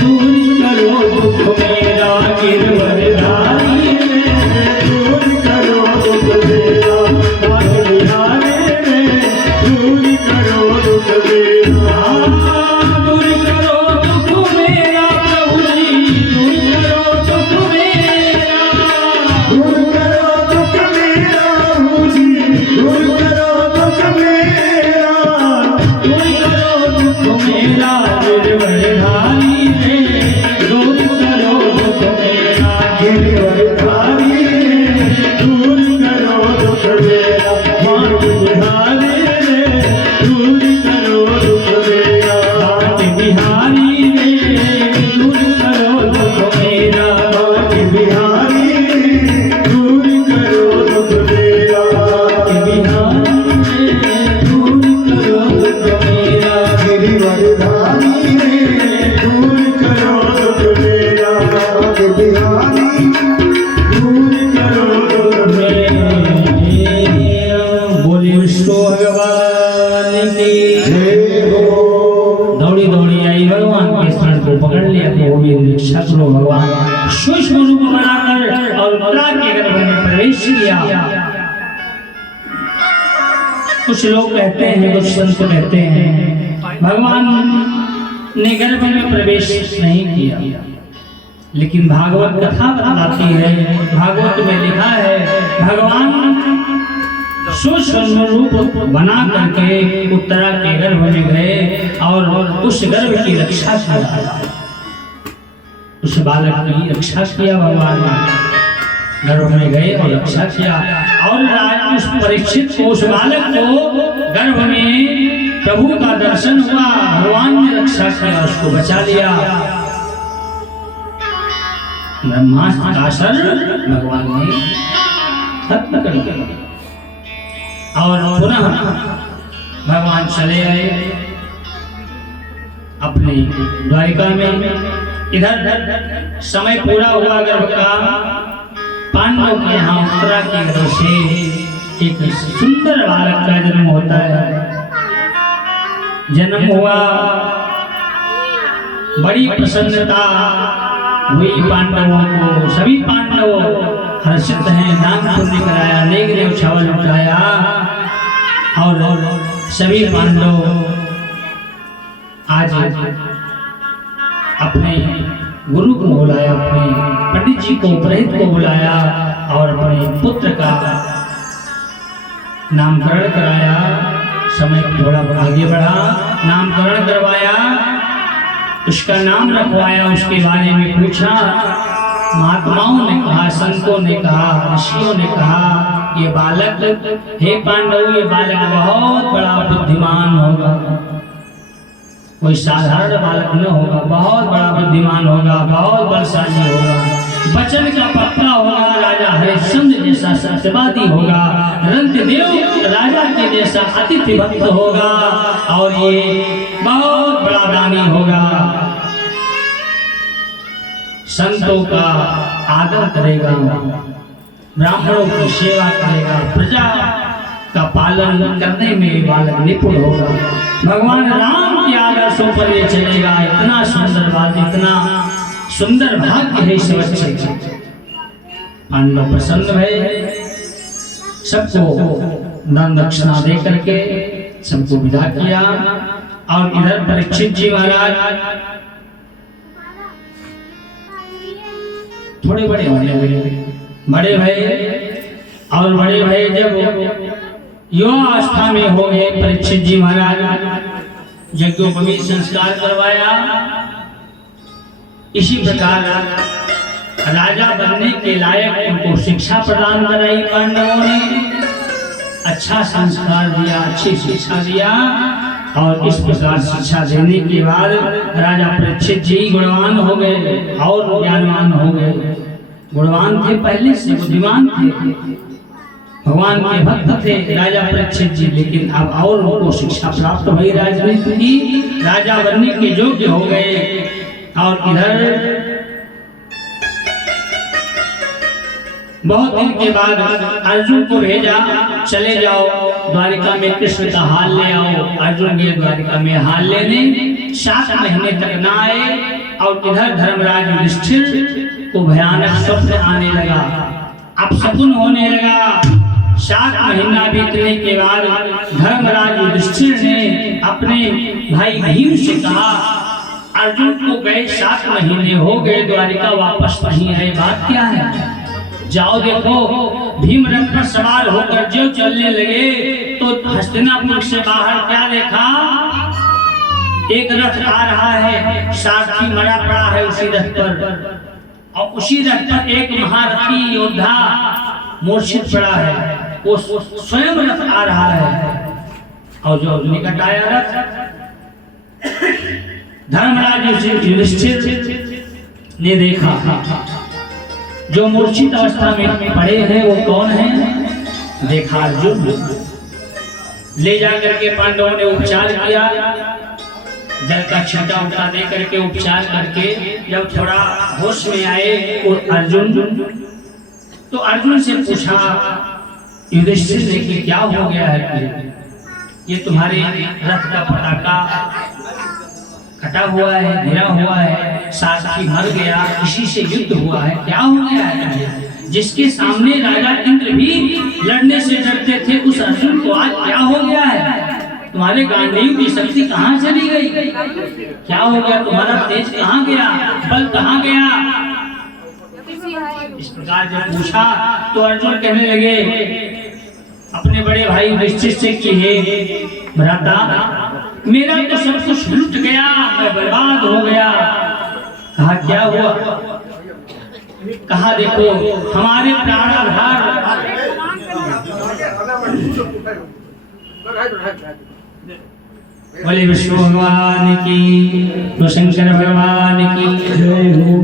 दूर करो दुख मेरा गिरवरधारी रे, दूर करो दुख मेरा बागबिहारी रे, दूर करो दुख मेरा, दूर करो दुख मेरा प्रभु जी, दूर करो दुख मेरा, दूर करो दुख मेरा प्रभु जी, दूर करो दुख मेरा, दूर करो दुख मेरा गिरवरधारी रे, दूर करो दुख मेरा गिरवरधारी रे, दूर करो दुख मेरा बागबिहारी रे, दूर करो दुख मेरा बागबिहारी रे, दूर करो दुख मेरा बागबिहारी रे, दूर करो दुख मेरा बागबिहारी रे, दूर करो दुख मेरा गिरवरधारी रे, दूर करो दुख मेरा बागबिहारी, दूर करो दुख मेरा। बोले विष्णु भगवान की जय हो। दौड़ी दौड़ी आई भगवान के शरण को पकड़ लिया, तो वो भी रक्षा करो भगवान, सूक्ष्म रूप बनाकर और उत्तरा के गर्भ में प्रवेश किया। कुछ लोग कहते हैं, कुछ संत कहते हैं भगवान ने गर्भ में प्रवेश नहीं किया, लेकिन भागवत कथा बताती है, भागवत में लिखा है भगवान सूक्ष्म रूप बना करके उत्तरा के गर्भ में गए और उस गर्भ की रक्षा किया, उस बालक की रक्षा किया। भगवान गर्भ में गए और रक्षा किया, और उस परीक्षित को, उस बालक को गर्भ में प्रभु का दर्शन हुआ, भगवान ने रक्षा किया, उसको बचा लिया। ब्रह्मास्त्र का असर भगवान ने खत्म कर दिया, और पुनः भगवान चले आए अपने द्वारिका में। इधर समय पूरा हुआ गर्भ का, पांडव के यहाँ उत्तरा के गर्भ से एक सुंदर बालक का जन्म होता है। जन्म हुआ, बड़ी प्रसन्नता हुई पांडवों को। सभी पांडव हर्षित हैं, दान पुण्य कराया, नेक न्यौछावल उठाया और सभी पांडव आज अपने गुरु को बुलाया, अपने पंडित जी को, पुरोहित को बुलाया और अपने पुत्र का नामकरण कराया। समय थोड़ा आगे बढ़ा, नामकरण करवाया, उसका नाम रखवाया, उसके बारे में पूछा। महात्माओं ने कहा, संतों ने कहा, ऋषियों ने कहा, ये बालक, हे पांडव, ये बालक बहुत बड़ा बुद्धिमान होगा, कोई साधारण बालक न होगा, बहुत बड़ा बुद्धिमान होगा, बहुत बलशाली होगा, वचन का पक्का होगा, राजा हरिश्चंद्र जैसा सत्यवादी होगा, रंगदेव राजा के जैसा अतिथि भक्त होगा और ये बहुत बड़ा दानी होगा, संतों का आदर करेगा, ब्राह्मणों की सेवा करेगा, प्रजा का पालन करने में बालक निपुण होगा, भगवान राम के आदर्शों पर ये चलेगा। इतना सुंदर बात, इतना सुंदर भाग्य है इस बच्चे का। पांडव प्रसन्न भय, सबको दान दक्षिणा दे करके सबको विदा किया। और इधर परीक्षित जी महाराज थोड़े बड़े होने लगे, बड़े भय, और बड़े भय जब युवा अवस्था में हो गए, परीक्षित जी महाराज यज्ञोपवीत संस्कार करवाया। इसी प्रकार राजा बनने के लायक उनको शिक्षा प्रदान कराई पांडवों ने, अच्छा संस्कार दिया, अच्छी शिक्षा दिया। और इस प्रकार शिक्षा देने के बाद राजा परीक्षित जी गुणवान हो गए और ज्ञानवान हो गए। गुणवान थे, पहले से बुद्धिमान थे, भगवान के भक्त थे राजा परीक्षित जी, लेकिन अब और उनको शिक्षा प्राप्त हुई, राजनीति की, राजा बनने के योग्य हो गए। और इधर बहुत दिन के बाद अर्जुन को भेजा, चले जाओ द्वारिका में कृष्ण का हाल ले आओ। अर्जुन गए द्वारिका में हाल लेने, 7 महीने तक न आए। और इधर धर्मराज युधिष्ठिर को भयानक स्वप्न आने लगा, अपशकुन होने लगा। 7 महीना बीतने के बाद धर्मराज युधिष्ठिर ने अपने भाई भीम से कहा, अर्जुन को गए 7 महीने हो गए, द्वारिका वापस नहीं आए, बात क्या है? जाओ देखो। भीम रथ पर सवार होकर जो चलने लगे तो हस्तिनापुर से बाहर क्या देखा? एक रथ आ रहा है, सारथी मरा पड़ा है उसी रथ पर, और उसी रथ पर एक महारथी योद्धा मूर्छित पड़ा है, वो स्वयं रथ आ रहा है। और जो निकट आया रथ, धर्मराज युधिष्ठिर ने देखा, जो मूर्छित अवस्था में पड़े हैं वो कौन है? देखा अर्जुन। ले जाकर के पांडवों ने उपचार किया, जल का छींटा उठा दे करके उपचार करके जब थोड़ा होश में आए अर्जुन, तो अर्जुन से पूछा युधिष्ठिर ने कि क्या हो गया है, ये तुम्हारे रथ का पटाखा कटा हुआ है, गिरा हुआ है, सारथी मर गया, किसी से युद्ध हुआ है, क्या हो गया है? जिसके सामने राजा इंद्र भी लड़ने से डरते थे, उस अर्जुन को आज क्या हो गया है? तुम्हारे गांडीव की शक्ति कहाँ चली गई? क्या हो गया? तुम्हारा तेज कहाँ गया? बल कहाँ गया? इस प्रकार जब पूछा तो अर्जुन कहने लगे अपने बड़े भाई युधिष्ठिर से कि हे भ्राता, मेरा तो सब कुछ लुट गया, मैं बर्बाद हो गया। कहा क्या हुआ? कहा देखो हमारे प्राणाधार बोले विष्णु भगवान की, तो शंकर भगवान की।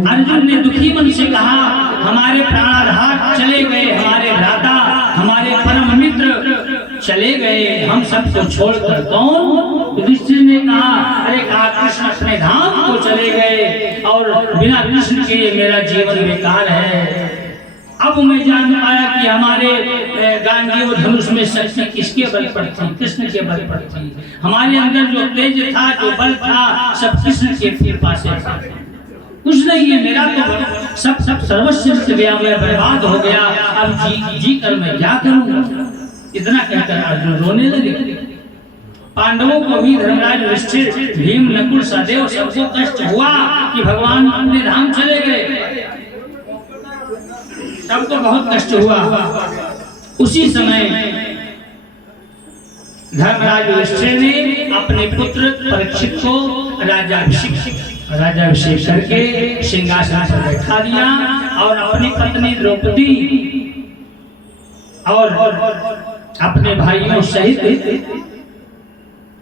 अर्जुन ने दुखी मन से कहा हमारे प्राणाधार चले गए, हमारे भ्राता, हमारे परम मित्र चले गए, हम सबको छोड़कर। कौन? युधिष्ठिर ने कहा अरे कहा कृष्ण अपने धाम को चले गए और बिना कृष्ण के ये मेरा जीवन बेकार है। अब मैं जान पाया कि हमारे गांधी धनुष में शक्ति किसके बल पर थी, कृष्ण के बल पर थी। हमारे अंदर जो तेज था, जो बल था, सब कृष्ण के कृपा से था। कुछ नहीं है मेरा तो सब सर्वस्व गया, मैं बर्बाद हो गया, अब जी कर मैं क्या करूंगा। इतना कहकर अर्जुन रोने लगे। पांडवों को भी धर्मराज युधिष्ठिर, भीम, नकुल, सहदेव सबको कष्ट हुआ कि भगवान अपने धाम चले गए, सबको बहुत कष्ट हुआ। उसी समय धर्मराज युधिष्ठिर ने अपने पुत्र परीक्षित को राजाभिषेक करके सिंहासन पर बैठा दिया और अपनी पत्नी द्रौपदी और अपने भाइयों सहित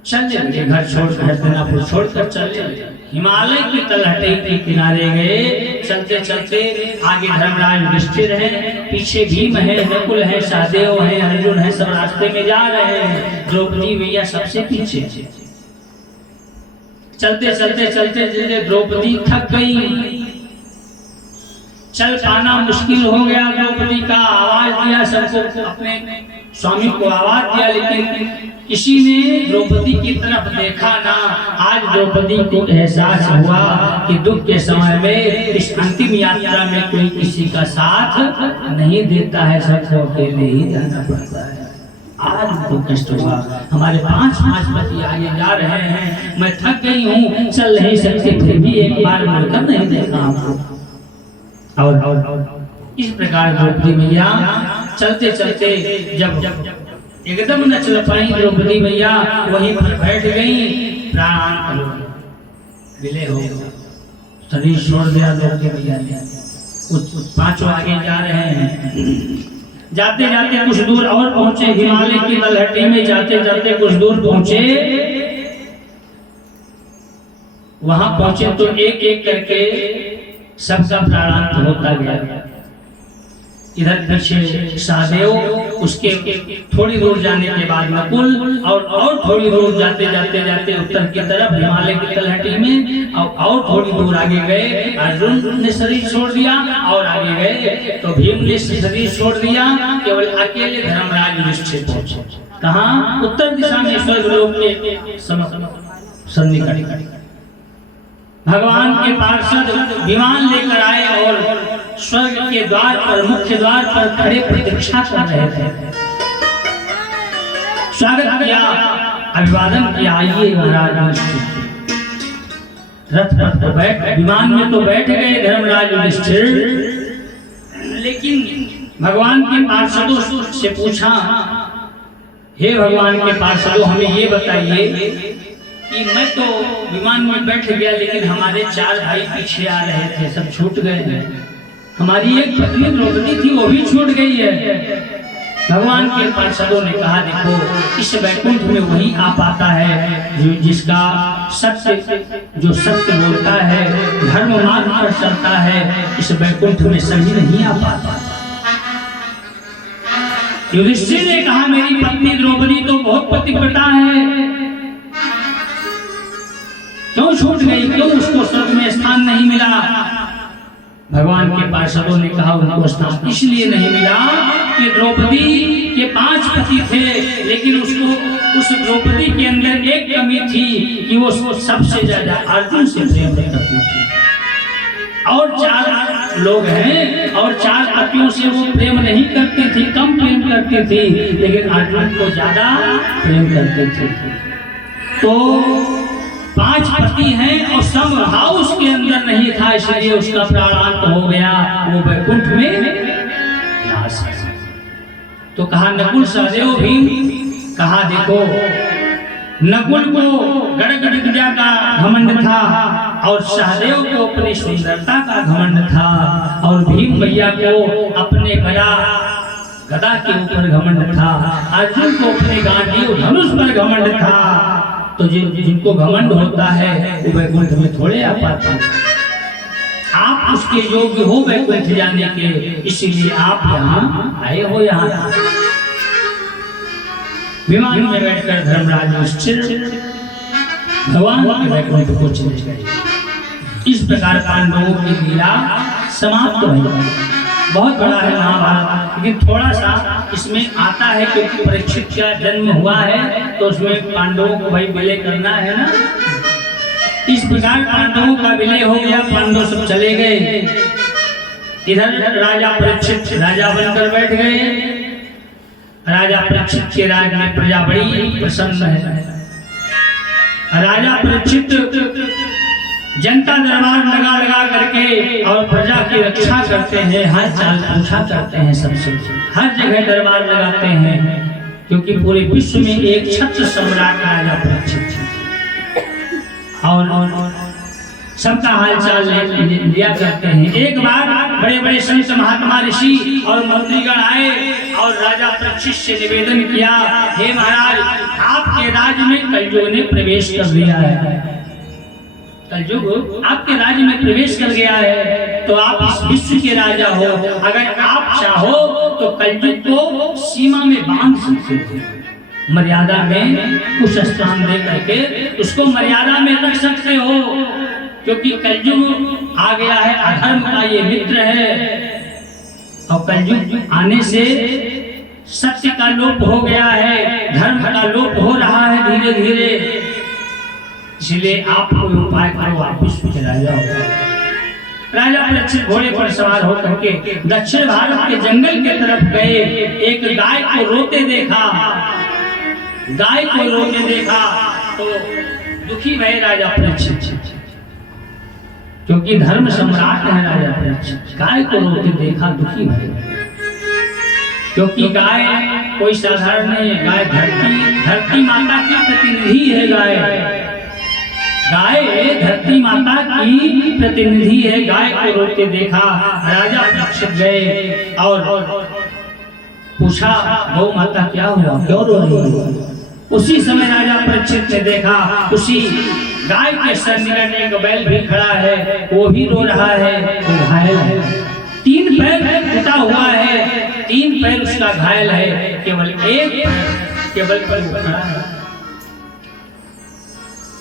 चले गए, घर छोड़कर, हस्तिनापुर छोड़कर चले गए। हिमालय की तलहटी के किनारे गए। चलते चलते आगे धर्मराज युधिष्ठिर है, पीछे भीम है, नकुल है, सहदेव है, अर्जुन है, सब रास्ते में जा रहे हैं। द्रौपदी मैया सबसे पीछे। चलते चलते चलते चलते द्रौपदी थक गई, चल पाना मुश्किल हो गया। द्रौपदी का आवाज दिया, सबको अपने स्वामी को आवाज दिया, लेकिन किसी ने द्रौपदी की तरफ देखा ना। आज द्रौपदी को एहसास हुआ कि दुख के समय में, इस अंतिम यात्रा में कोई किसी का साथ नहीं देता है, सबको अकेले ही जाना पड़ता है। आज तो कष्ट हुआ, हमारे 5 पति आगे जा रहे हैं, मैं थक गई हूँ, चल नहीं सकती, फिर भी एक बार मुड़कर नहीं देखा आपको। और इस प्रकार द्रौपदी मैया चलते चलते जब एकदम न चल पाई द्रौपदी मैया, वहीं पर बैठ गई, प्राण विलय हो गया, शरीर छोड़ दिया द्रौपदी मैया ने। 5 आगे जा रहे हैं, जाते जाते कुछ दूर और पहुंचे, हिमालय की तलहटी में जाते जाते कुछ दूर पहुंचे। वहां पहुंचे तो एक एक करके सबका प्राणांत होता गया। इधर पीछे सहदेव, उसके थोड़ी दूर जाने के बाद नकुल, और थोड़ी दूर जाते जाते जाते उत्तर की तरफ हिमालय की तलहटी में, और थोड़ी दूर आगे गए अर्जुन ने शरीर छोड़ दिया, और आगे गए तो भीम ने शरीर छोड़ दिया, केवल अकेले धर्मराज युधिष्ठिर पहुंचे। कहाँ? उत्तर दिशा में स्वर्गलोक के सन्निकट। भगवान के पार्षद विमान लेकर आए और स्वर्ग के द्वार पर, मुख्य द्वार पर खड़े प्रतीक्षा कर रहे थे। स्वागत किया, अभिवादन किया, आइए महाराज। रथ पर तो बैठ, विमान में तो बैठ गए धर्मराज युधिष्ठिर, लेकिन भगवान के पार्षदों से पूछा, हे भगवान के पार्षदों, हमें ये बताइए कि मैं तो विमान में बैठ गया, लेकिन हमारे 4 भाई पीछे आ रहे थे, सब छूट गए हैं। हमारी एक पत्नी द्रौपदी थी, वो भी छूट गई है। भगवान के पार्षदों ने कहा, देखो, इस वैकुंठ में वही आ पाता है जिसका जो सत्य बोलता है, धर्म मार्ग पर चलता है। इस वैकुंठ में सभी नहीं आ पाता। युधिष्ठिर ने कहा, मेरी पत्नी द्रौपदी तो बहुत पतिव्रता है, क्यों छूट गई, क्यों उसको स्वर्ग में स्थान नहीं मिला? भगवान के पार्षदों ने कहा, उनको स्थान इसलिए नहीं मिला कि द्रौपदी के 5 पति थे, लेकिन उसको, उस द्रौपदी के अंदर एक कमी थी कि वो सबसे ज्यादा अर्जुन से प्रेम करती थी। और 4 लोग हैं, और 4 पतियों से वो प्रेम नहीं करती थी, कम प्रेम करती थी, लेकिन अर्जुन को ज्यादा प्रेम करती थी। तो 5 पति हैं और समभाव उसके अंदर नहीं था, इसलिए उसका प्राणांत हो गया, वो वैकुंठ में नाश है। तो कहा नकुल, सहदेव, भीम, कहा देखो, नकुल को गड़गड़ विद्या का घमंड था, और सहदेव को अपनी सुंदरता का घमंड था, और भीम भैया को अपने गदा के ऊपर घमंड था, अर्जुन को अपने गांडीव धनुष पर घमंड था। तो जिनको घमंड होता है वो वैकुंठ में थोड़े आ पाते हैं। आप उसके योग्य हो वैकुंठ जाने के, इसीलिए आप यहाँ आए हो। यहाँ विमान में बैठकर धर्मराज युधिष्ठिर भगवान के वैकुंठ को चले गए। इस प्रकार पांडवों की लीला समाप्त हुई। बहुत बड़ा है महाभारत, लेकिन थोड़ा सा इसमें आता है क्योंकि परीक्षित का जन्म हुआ है तो उसमें पांडवों को भाई विलय करना है ना। इस प्रकार पांडवों का विलय हो गया, पांडव सब चले गए। इधर राजा परीक्षित राजा बनकर बैठ गए। राजा परीक्षित के राज में प्रजा बड़ी प्रसन्न है। राजा परीक्षित जनता दरबार लगा लगा करके और प्रजा की रक्षा करते हैं, हाल चाल पूछा करते हैं, सबसे हर जगह दरबार लगाते हैं, क्योंकि पूरे विश्व में एक छत्र सम्राट राजा परीक्षित और सबका हाल चाल लिया करते हैं। एक बार बड़े बड़े संत महात्मा ऋषि और मंत्रीगण आए और राजा परीक्षित से निवेदन किया, हे महाराज, आपके राज्य में कलयुग ने प्रवेश कर लिया है, कलयुग आपके राज्य में प्रवेश कर गया है, तो आप इस विश्व के राजा हो, अगर आप चाहो तो कलयुग को सीमा में बांध सकते हो, मर्यादा में कुछ स्थान दे करके उसको मर्यादा में रख सकते हो, क्योंकि कलयुग आ गया है, अधर्म का ये मित्र है और कलयुग आने से सत्य का लोप हो गया है, धर्म का लोप हो रहा है धीरे धीरे, इसलिए आप कोई उपाय करो, आप विश्व के राजा हो। राजा परीक्षित घोड़े पर सवार होकर के दक्षिण भारत के जंगल के तरफ गए। एक गाय को रोते देखा, गाय को रोते देखा तो दुखी भय राजा परीक्षित, क्योंकि धर्म सम्राट है राजा परीक्षित। गाय को रोते देखा, दुखी भय, क्योंकि गाय कोई साधारण नहीं है, गाय धरती माता की प्रतिनिधि है। गाय धरती माता की प्रतिनिधि है। गाय को रोते देखा, राजा परीक्षित गए और पूछा, गौ माता क्या हुआ, क्यों रो रही है? उसी समय राजा परीक्षित ने देखा, उसी गाय के सर निकट एक बैल भी खड़ा है, वो भी रो रहा है, वो घायल है, 3 पैर टूटा हुआ है, 3 पैर उसका घायल है, केवल एक केवल पर खड़ा है।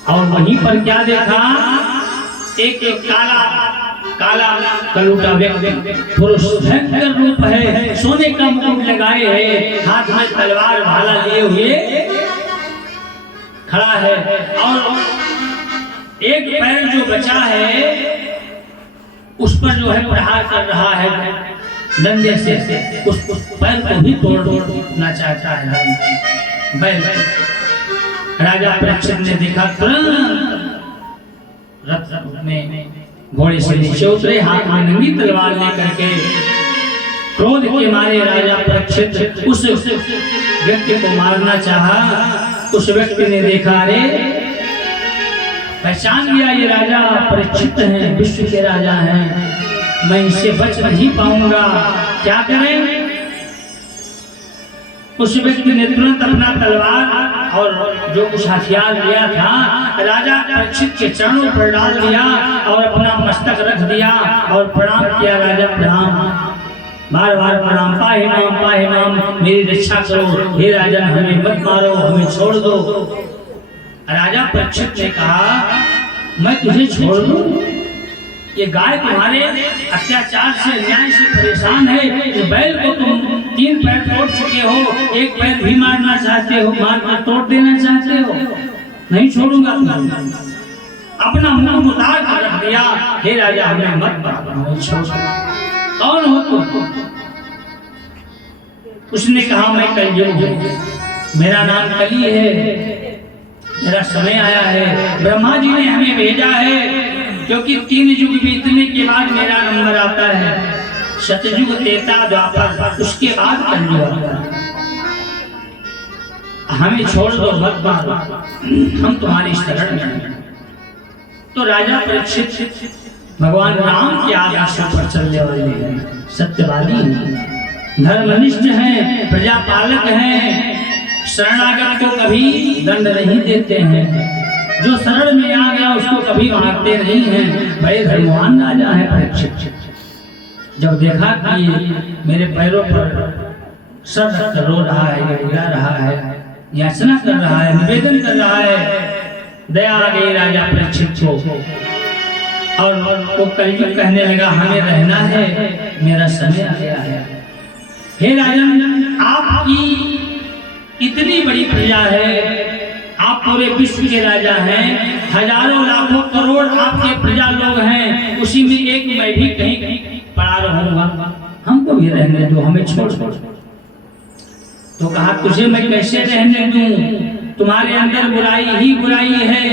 और वहीं पर क्या देखा, एक काला कलूटा व्यक्ति, पुरुष, भयंकर रूप है, सोने का मुकुट लगाए है, हाथ में तलवार भाला लिए हुए खड़ा है, और एक पैर जो बचा है उस पर जो है प्रहार कर रहा है डंडे से, उस पैर को भी तोड़ना चाहता है बैल। राजा परीक्षित ने देखा, तुरंत रथ में घोड़े से नीचे उतरे, हाथ में नंगी तलवार लेकर के। क्रोध के मारे राजा परीक्षित उस व्यक्ति को मारना चाहा। उस व्यक्ति ने देखा, रे पहचान लिया, ये राजा परीक्षित हैं, विश्व के राजा हैं, मैं इससे बच नहीं पाऊंगा, क्या करें? उस व्यक्ति ने तुरंत अपना तलवार और जो कुछ हथियार लिया था राजा परीक्षित के चरणों पर डाल दिया और अपना मस्तक रख दिया और प्रणाम किया। राजा प्रणाम, बार बार प्रणाम, पाहि नाम, मेरी रक्षा करो, हे राजन, हमें मत मारो, हमें छोड़ दो। राजा परीक्षित ने कहा, मैं तुझे छोड़ दूं? ये गाय तुम्हारे अत्याचार से, अन्याय से परेशान है, इस बैल को तुम 3 पैर तोड़ चुके हो, एक पैर भी मारना चाहते हो, मारकर तोड़ देना चाहते हो, नहीं छोड़ूंगा तुम्हें। अपना मुंह उतार कर रख दिया, हे राजा, हमें मत मारो, छोड़। कौन हो तुम? उसने कहा, मैं कलयुग हूं, मेरा नाम कली है, मेरा समय आया है, ब्रह्मा जी ने हमें भेजा है, क्योंकि 3 युग बीतने के बाद मेरा नंबर आता है, सतयुग, त्रेता, द्वापर, उसके बाद कलयुग आता है। हमें छोड़ दो, मत मारो, हम तुम्हारी शरण में। तो राजा परीक्षित भगवान राम के आदर्शों पर चलने वाले हैं, सत्यवादी हैं, धर्मनिष्ठ हैं, प्रजापालक हैं, शरणागत को कभी दंड नहीं देते हैं, जो शरण में आ गया उसको कभी मारते नहीं हैं। बड़े धर्मवान राजा है परीक्षित। जब देखा कि मेरे पैरों पर सर रख रो रहा है, गिरा रहा है, याचना कर रहा है, निवेदन कर रहा है, दया आ गई राजा परीक्षित को और वो कलयुग कहने लगा, हमें रहना है मेरा समय आ गया है। हे राजन, आपकी इतनी बड़ी प्रजा है, आप पूरे विश्व के राजा हैं, हजारों लाखों करोड़ आपके प्रजा लोग हैं, उसी में एक मैं भी कहीं पड़ा रहूंगा, हमको भी रहने दो, हमें छोड़। तो कहा तुझे मैं कैसे रहने दूं, तुम्हारे अंदर बुराई ही बुराई है,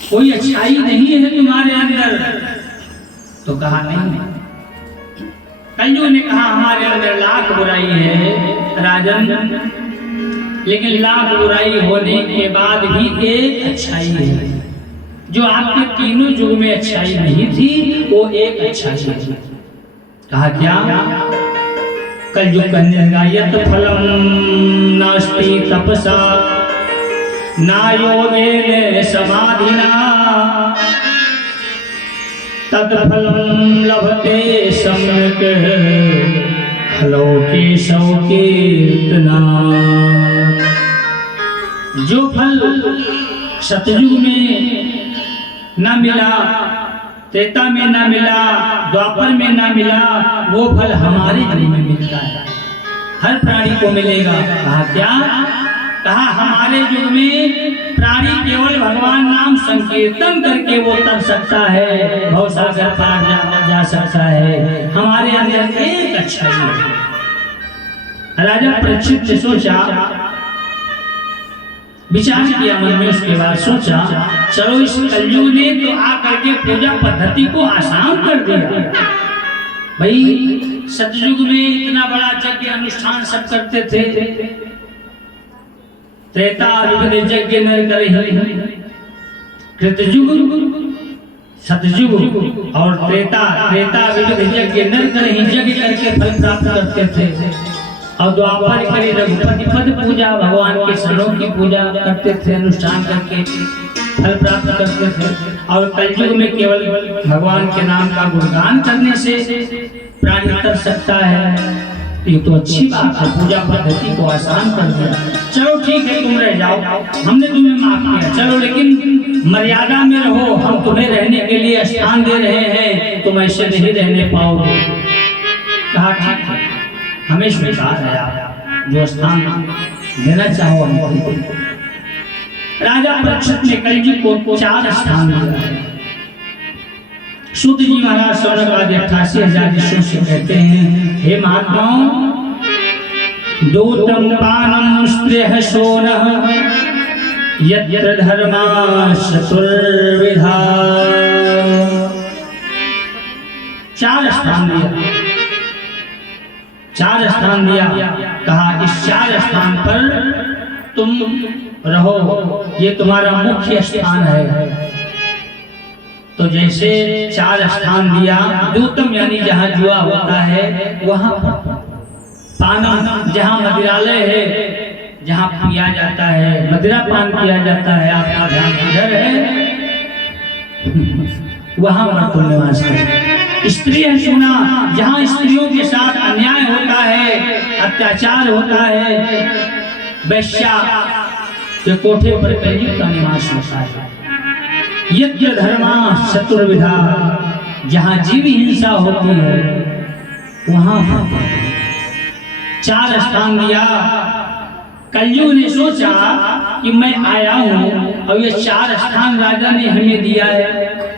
कोई अच्छाई नहीं है तुम्हारे अंदर। तो कहा नहीं, कलयुग ने कहा हमारे अंदर लाख बुराई है राजन, लेकिन लाख बुराई होने के बाद भी एक अच्छाई है, जो आपके तीनों युग में अच्छाई नहीं थी, वो एक अच्छाई है। कहा क्या? कलयुग कहने लगा यत् फलम नास्ति तपसा ना योगेन समाधिना तद फलम लभते सम्यक खलोके कीर्तना। जो फल सतयुग में न मिला, त्रेता में न मिला, द्वापर में न मिला, वो फल हमारे युग में मिलता है, हर प्राणी को मिलेगा। कहा क्या? कहा हमारे युग में प्राणी केवल भगवान नाम संकीर्तन करके वो तर सकता है, भवसागर पार जा सकता है। हमारे अंदर एक अच्छाई है। राजा परीक्षित ने सोचा, विचार किया मन में, उसके बाद सोचा चलो इस कलयुग ने तो आकर के पूजा पद्धति को आसान कर दिया। भाई सतयुग में इतना बड़ा यज्ञ अनुष्ठान सब करते थे, त्रेता विविध यज्ञ नर करे, कृतयुग सतयुग और त्रेता विविध यज्ञ नर करे, यज्ञ करके फल प्राप्त करते थे। और द्वापर करे रघुपति पद पूजा, भगवान के शरणों की पूजा करते थे, अनुष्ठान करके फल प्राप्त करते थे। और कलयुग में केवल भगवान के नाम का गुणगान करने से प्राणी तर सकता है। ये तो अच्छी बात है, पूजा पद्धति को आसान कर दिया। चलो ठीक है, तुम रह जाओ, हमने तुम्हें माफ किया, चलो लेकिन मर्यादा में रहो, हम तुम्हें रहने के लिए स्थान दे रहे हैं, तुम ऐसे नहीं रहने पाओगे। कहा ठीक है, हमें स्वीकार है, आप जो स्थान देना चाहो हमको। राजा परीक्षित ने कलयुग को 4 स्थान दिया। शुद्ध जी महाराज सौनक आदि 88,000 ऋषियों से कहते हैं, हे महात्माओं, दूतम पानम स्त्रेह शोनः यत्र धर्मा चतुर्विधा। 4 स्थान दिया, 4 स्थान दिया। कहा इस 4 स्थान पर तुम रहो, ये तुम्हारा मुख्य स्थान है। तो जैसे 4 स्थान दिया, दूतम यानी जहाँ जुआ होता है वहाँ, पानम जहाँ मदिरालय है, जहाँ पिया जाता है, मदिरा पान किया जाता है, आपका ध्यान किधर है? वहाँ पर तुम निवास करो। स्त्री है सुना, जहाँ स्त्रियों के साथ अन्याय होता है, अत्याचार होता है, वैश्या के कोठे पर कलयुग का निवास होता है। यज्ञ धर्मा चतुर्विधा, जहाँ जीव हिंसा होती है वहाँ 4 स्थान दिया। कलयुग ने सोचा कि मैं आया हूँ और ये 4 स्थान राजा ने हमें दिया है,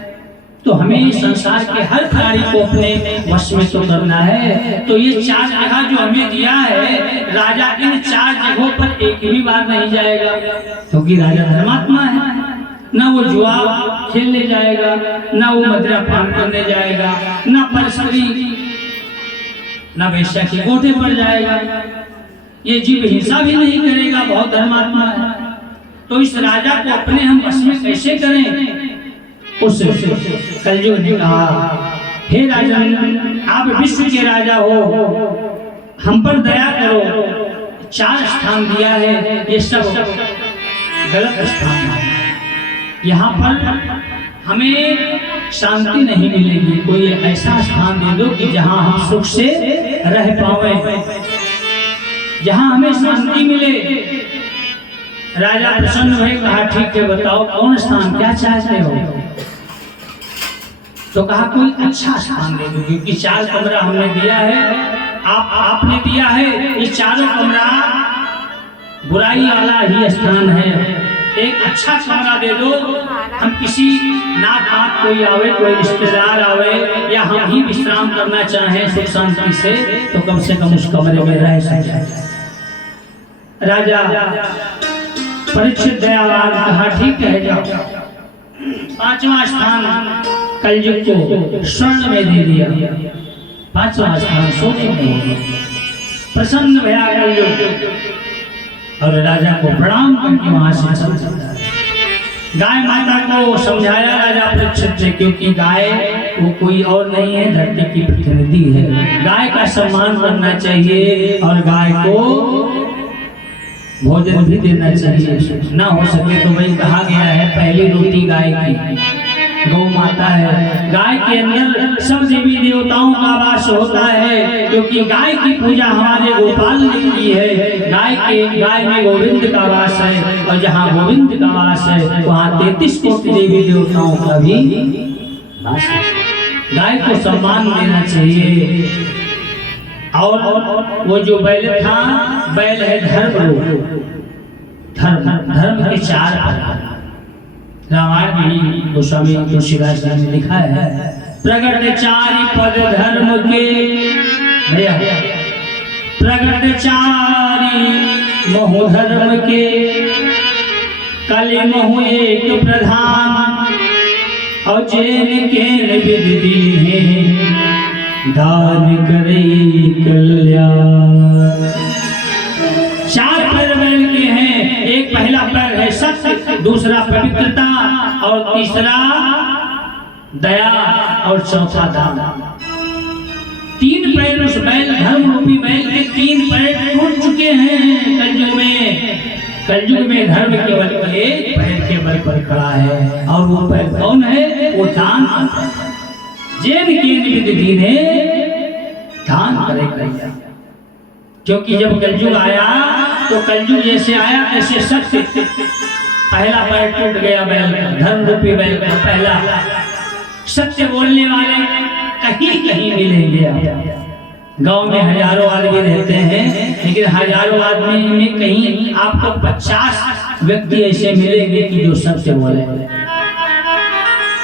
तो हमें संसार के हर प्राणी को अपने वश में तो करना है। तो ये 4 जगह जो हमें दिया है, राजा इन 4 जगहों पर एक भी बार नहीं जाएगा, क्योंकि राजा धर्मात्मा है। ना वो जुआ खेलने जाएगा, ना वो मदिरा पान करने जाएगा, ना परस्त्री, ना वैश्या के कोठे पर जाएगा, ये जीव हिंसा भी नहीं करेगा, बहुत धर्मात्मा है। तो इस राजा को अपने हम वश में कैसे करें? उस कलयुग ने कहा, हे राजन, आप विश्व के राजा हो, हम पर दया करो। 4 स्थान दिया है, ये सब गलत स्थान है, यहाँ पर हमें शांति नहीं मिलेगी। कोई ऐसा स्थान दे दो कि जहाँ हम सुख से रह पावे, जहाँ हमें शांति मिले। राजा प्रसन्न हुए, कहा ठीक है, बताओ कौन स्थान, क्या चाहते हो? तो कहा कोई अच्छा स्थान दे दो, क्योंकि 4 कमरा हमने दिया है, आपने दिया है, ये चारों कमरा बुराई वाला ही स्थान है, एक अच्छा कमरा दे दो। हम किसी नात बात कोई आवे, कोई रिश्तेदार आवे, या हम ही विश्राम करना चाहें सुख शांति से, तो कम से कम उस कमरे में रह सके। राजा परीक्षित दयावान कहा ठीक है जाओ। 5वां स्थान कलयुग को स्वर्ण में दे दिया, 5वां स्थान सोने में हो गया। प्रसन्न भया कलयुग और राजा को प्रणाम करके वहां से चल जाता है। गाय माता को समझाया राजा परीक्षित ने, क्योंकि गाय वो कोई और नहीं है, धरती की प्रतिनिधि है। गाय का सम्मान करना चाहिए और गाय को भोजन भी देना चाहिए। ना हो सके तो वही कहा गया है पहली रोटी गाय की, गौ माता है। गाय के अंदर सब देवी देवताओं का वास होता है, क्योंकि गाय की पूजा हमारे गोपाल ने की है। गाय में गोविंद का वास है, और जहाँ गोविंद का वास है वहाँ 33 कोटि देवी देवताओं का भी वास है। गाय को सम्मान देना चाहिए। और वो जो बैल था, बैल है धर्म, धर्म के 4 प्रकार। रामायण में गोस्वामी तुलसीदास जी ने लिखा है, प्रगट 4 पद धर्म के, भैया प्रगट 4 महु धर्म के, कलि महु एक प्रधान, और जैन के विधि दीन्हे, दान करे कल्याण। 4 पैर बैल के हैं, एक पहला पैर है सत्य, दूसरा पवित्रता, और तीसरा दया, और चौथा दान। 3 पैर उस बैल, धर्म रूपी बैल के 3 पैर टूट चुके हैं कलयुग में। कलयुग में धर्म केवल एक पैर के बल पर खड़ा है, और वो पैर कौन है? वो दान। जैन की विधि दीन्हे, दान करे कल्याण। क्योंकि जब कलयुग आया तो कलयुग जैसे आया ऐसे सत्य, पहला पैर टूट गया बैल का, धर्म रूपी बैल का पहला। सत्य बोलने वाले कहीं कहीं मिलेंगे। गांव में हजारों आदमी रहते हैं, लेकिन हजारों आदमी में कहीं आपको 50 व्यक्ति ऐसे मिलेंगे कि जो सत्य बोले।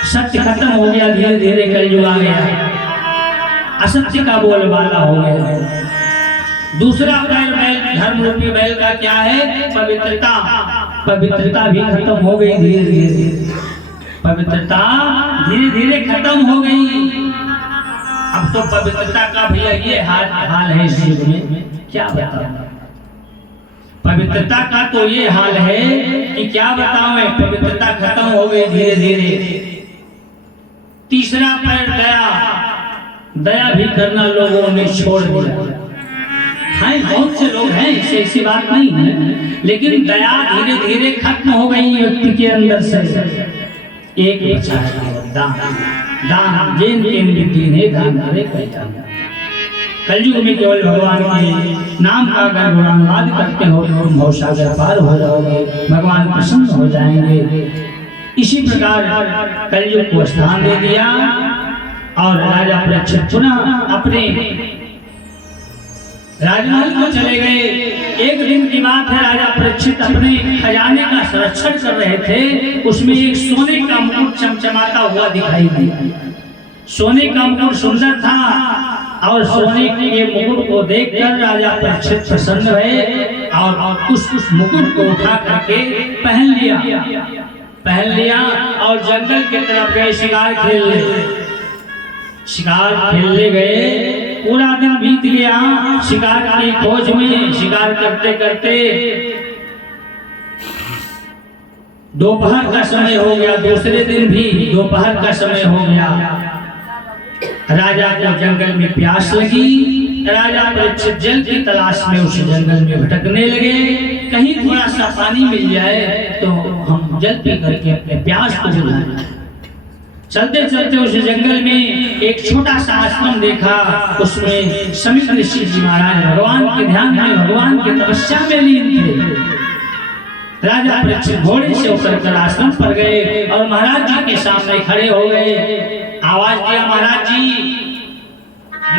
सत्य खत्म हो गया, धीरे धीरे कलयुग आ गया, असत्य का बोलबाला हो गया। दूसरा पैर बैल, धर्म रूपी बैल का क्या है? पवित्रता। पवित्रता भी खत्म हो गई धीरे धीरे, पवित्रता धीरे धीरे खत्म हो गई। अब तो पवित्रता का भैया ये हाल है इस युग में, क्या बताऊं। पवित्रता का तो ये हाल है कि क्या बताऊं, पवित्रता खत्म हो गई धीरे धीरे। तीसरा पैर दया, दया भी करना लोगों ने छोड़ दिया। हाँ, बहुत से लोग हैं, ऐसी बात नहीं है, लेकिन दया धीरे धीरे खत्म हो गई व्यक्ति के अंदर से। एक बचा है दान। दान जैन दीन्हे, दान करे कल्याण। कलयुग में केवल भगवान के नाम का अगर गुणानुवाद करते हो तो भवसागर पार हो जाओगे, भगवान प्रसन्न हो जाएंगे। इसी प्रकार कलयुग को स्थान दे दिया, और राजा परीक्षित पुनः अपने राजमहल को चले गए। एक दिन की बात है, राजा परीक्षित अपने खजाने का संरक्षण कर रहे थे, उसमें एक सोने का मुकुट चमचमाता हुआ दिखाई दिया। सोने का मुकुट सुंदर था, और सोने के मुकुट को देखकर राजा परीक्षित प्रसन्न रहे, और उस मुकुट को उठा करके पहन लिया, और जंगल की तरफ गए शिकार खेलने गए। पूरा दिन बीत गया शिकार की खोज में, शिकार करते करते दोपहर का समय हो गया। दूसरे दिन भी दोपहर का समय हो गया। राजा को जंगल में प्यास लगी। राजा परीक्षित जल की तलाश में उस जंगल में भटकने लगे। कहीं थोड़ा सा पानी मिल जाए तो हम जल पी करके अपने प्यास को बुझाएं। चलते चलते उस जंगल में एक छोटा सा आश्रम देखा। उसमें समीप ऋषि जी महाराज भगवान के ध्यान में, भगवान की तपस्या में लीन थे। राजा परीक्षित घोड़े से उतरकर आश्रम पर गए और महाराज जी के सामने खड़े हो गए। आवाज दिया, महाराज जी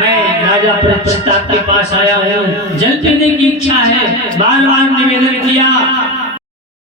मैं राजा परीक्षित आपके पास आया हूँ, जल पीने की इच्छा है। बार बार निवेदन किया,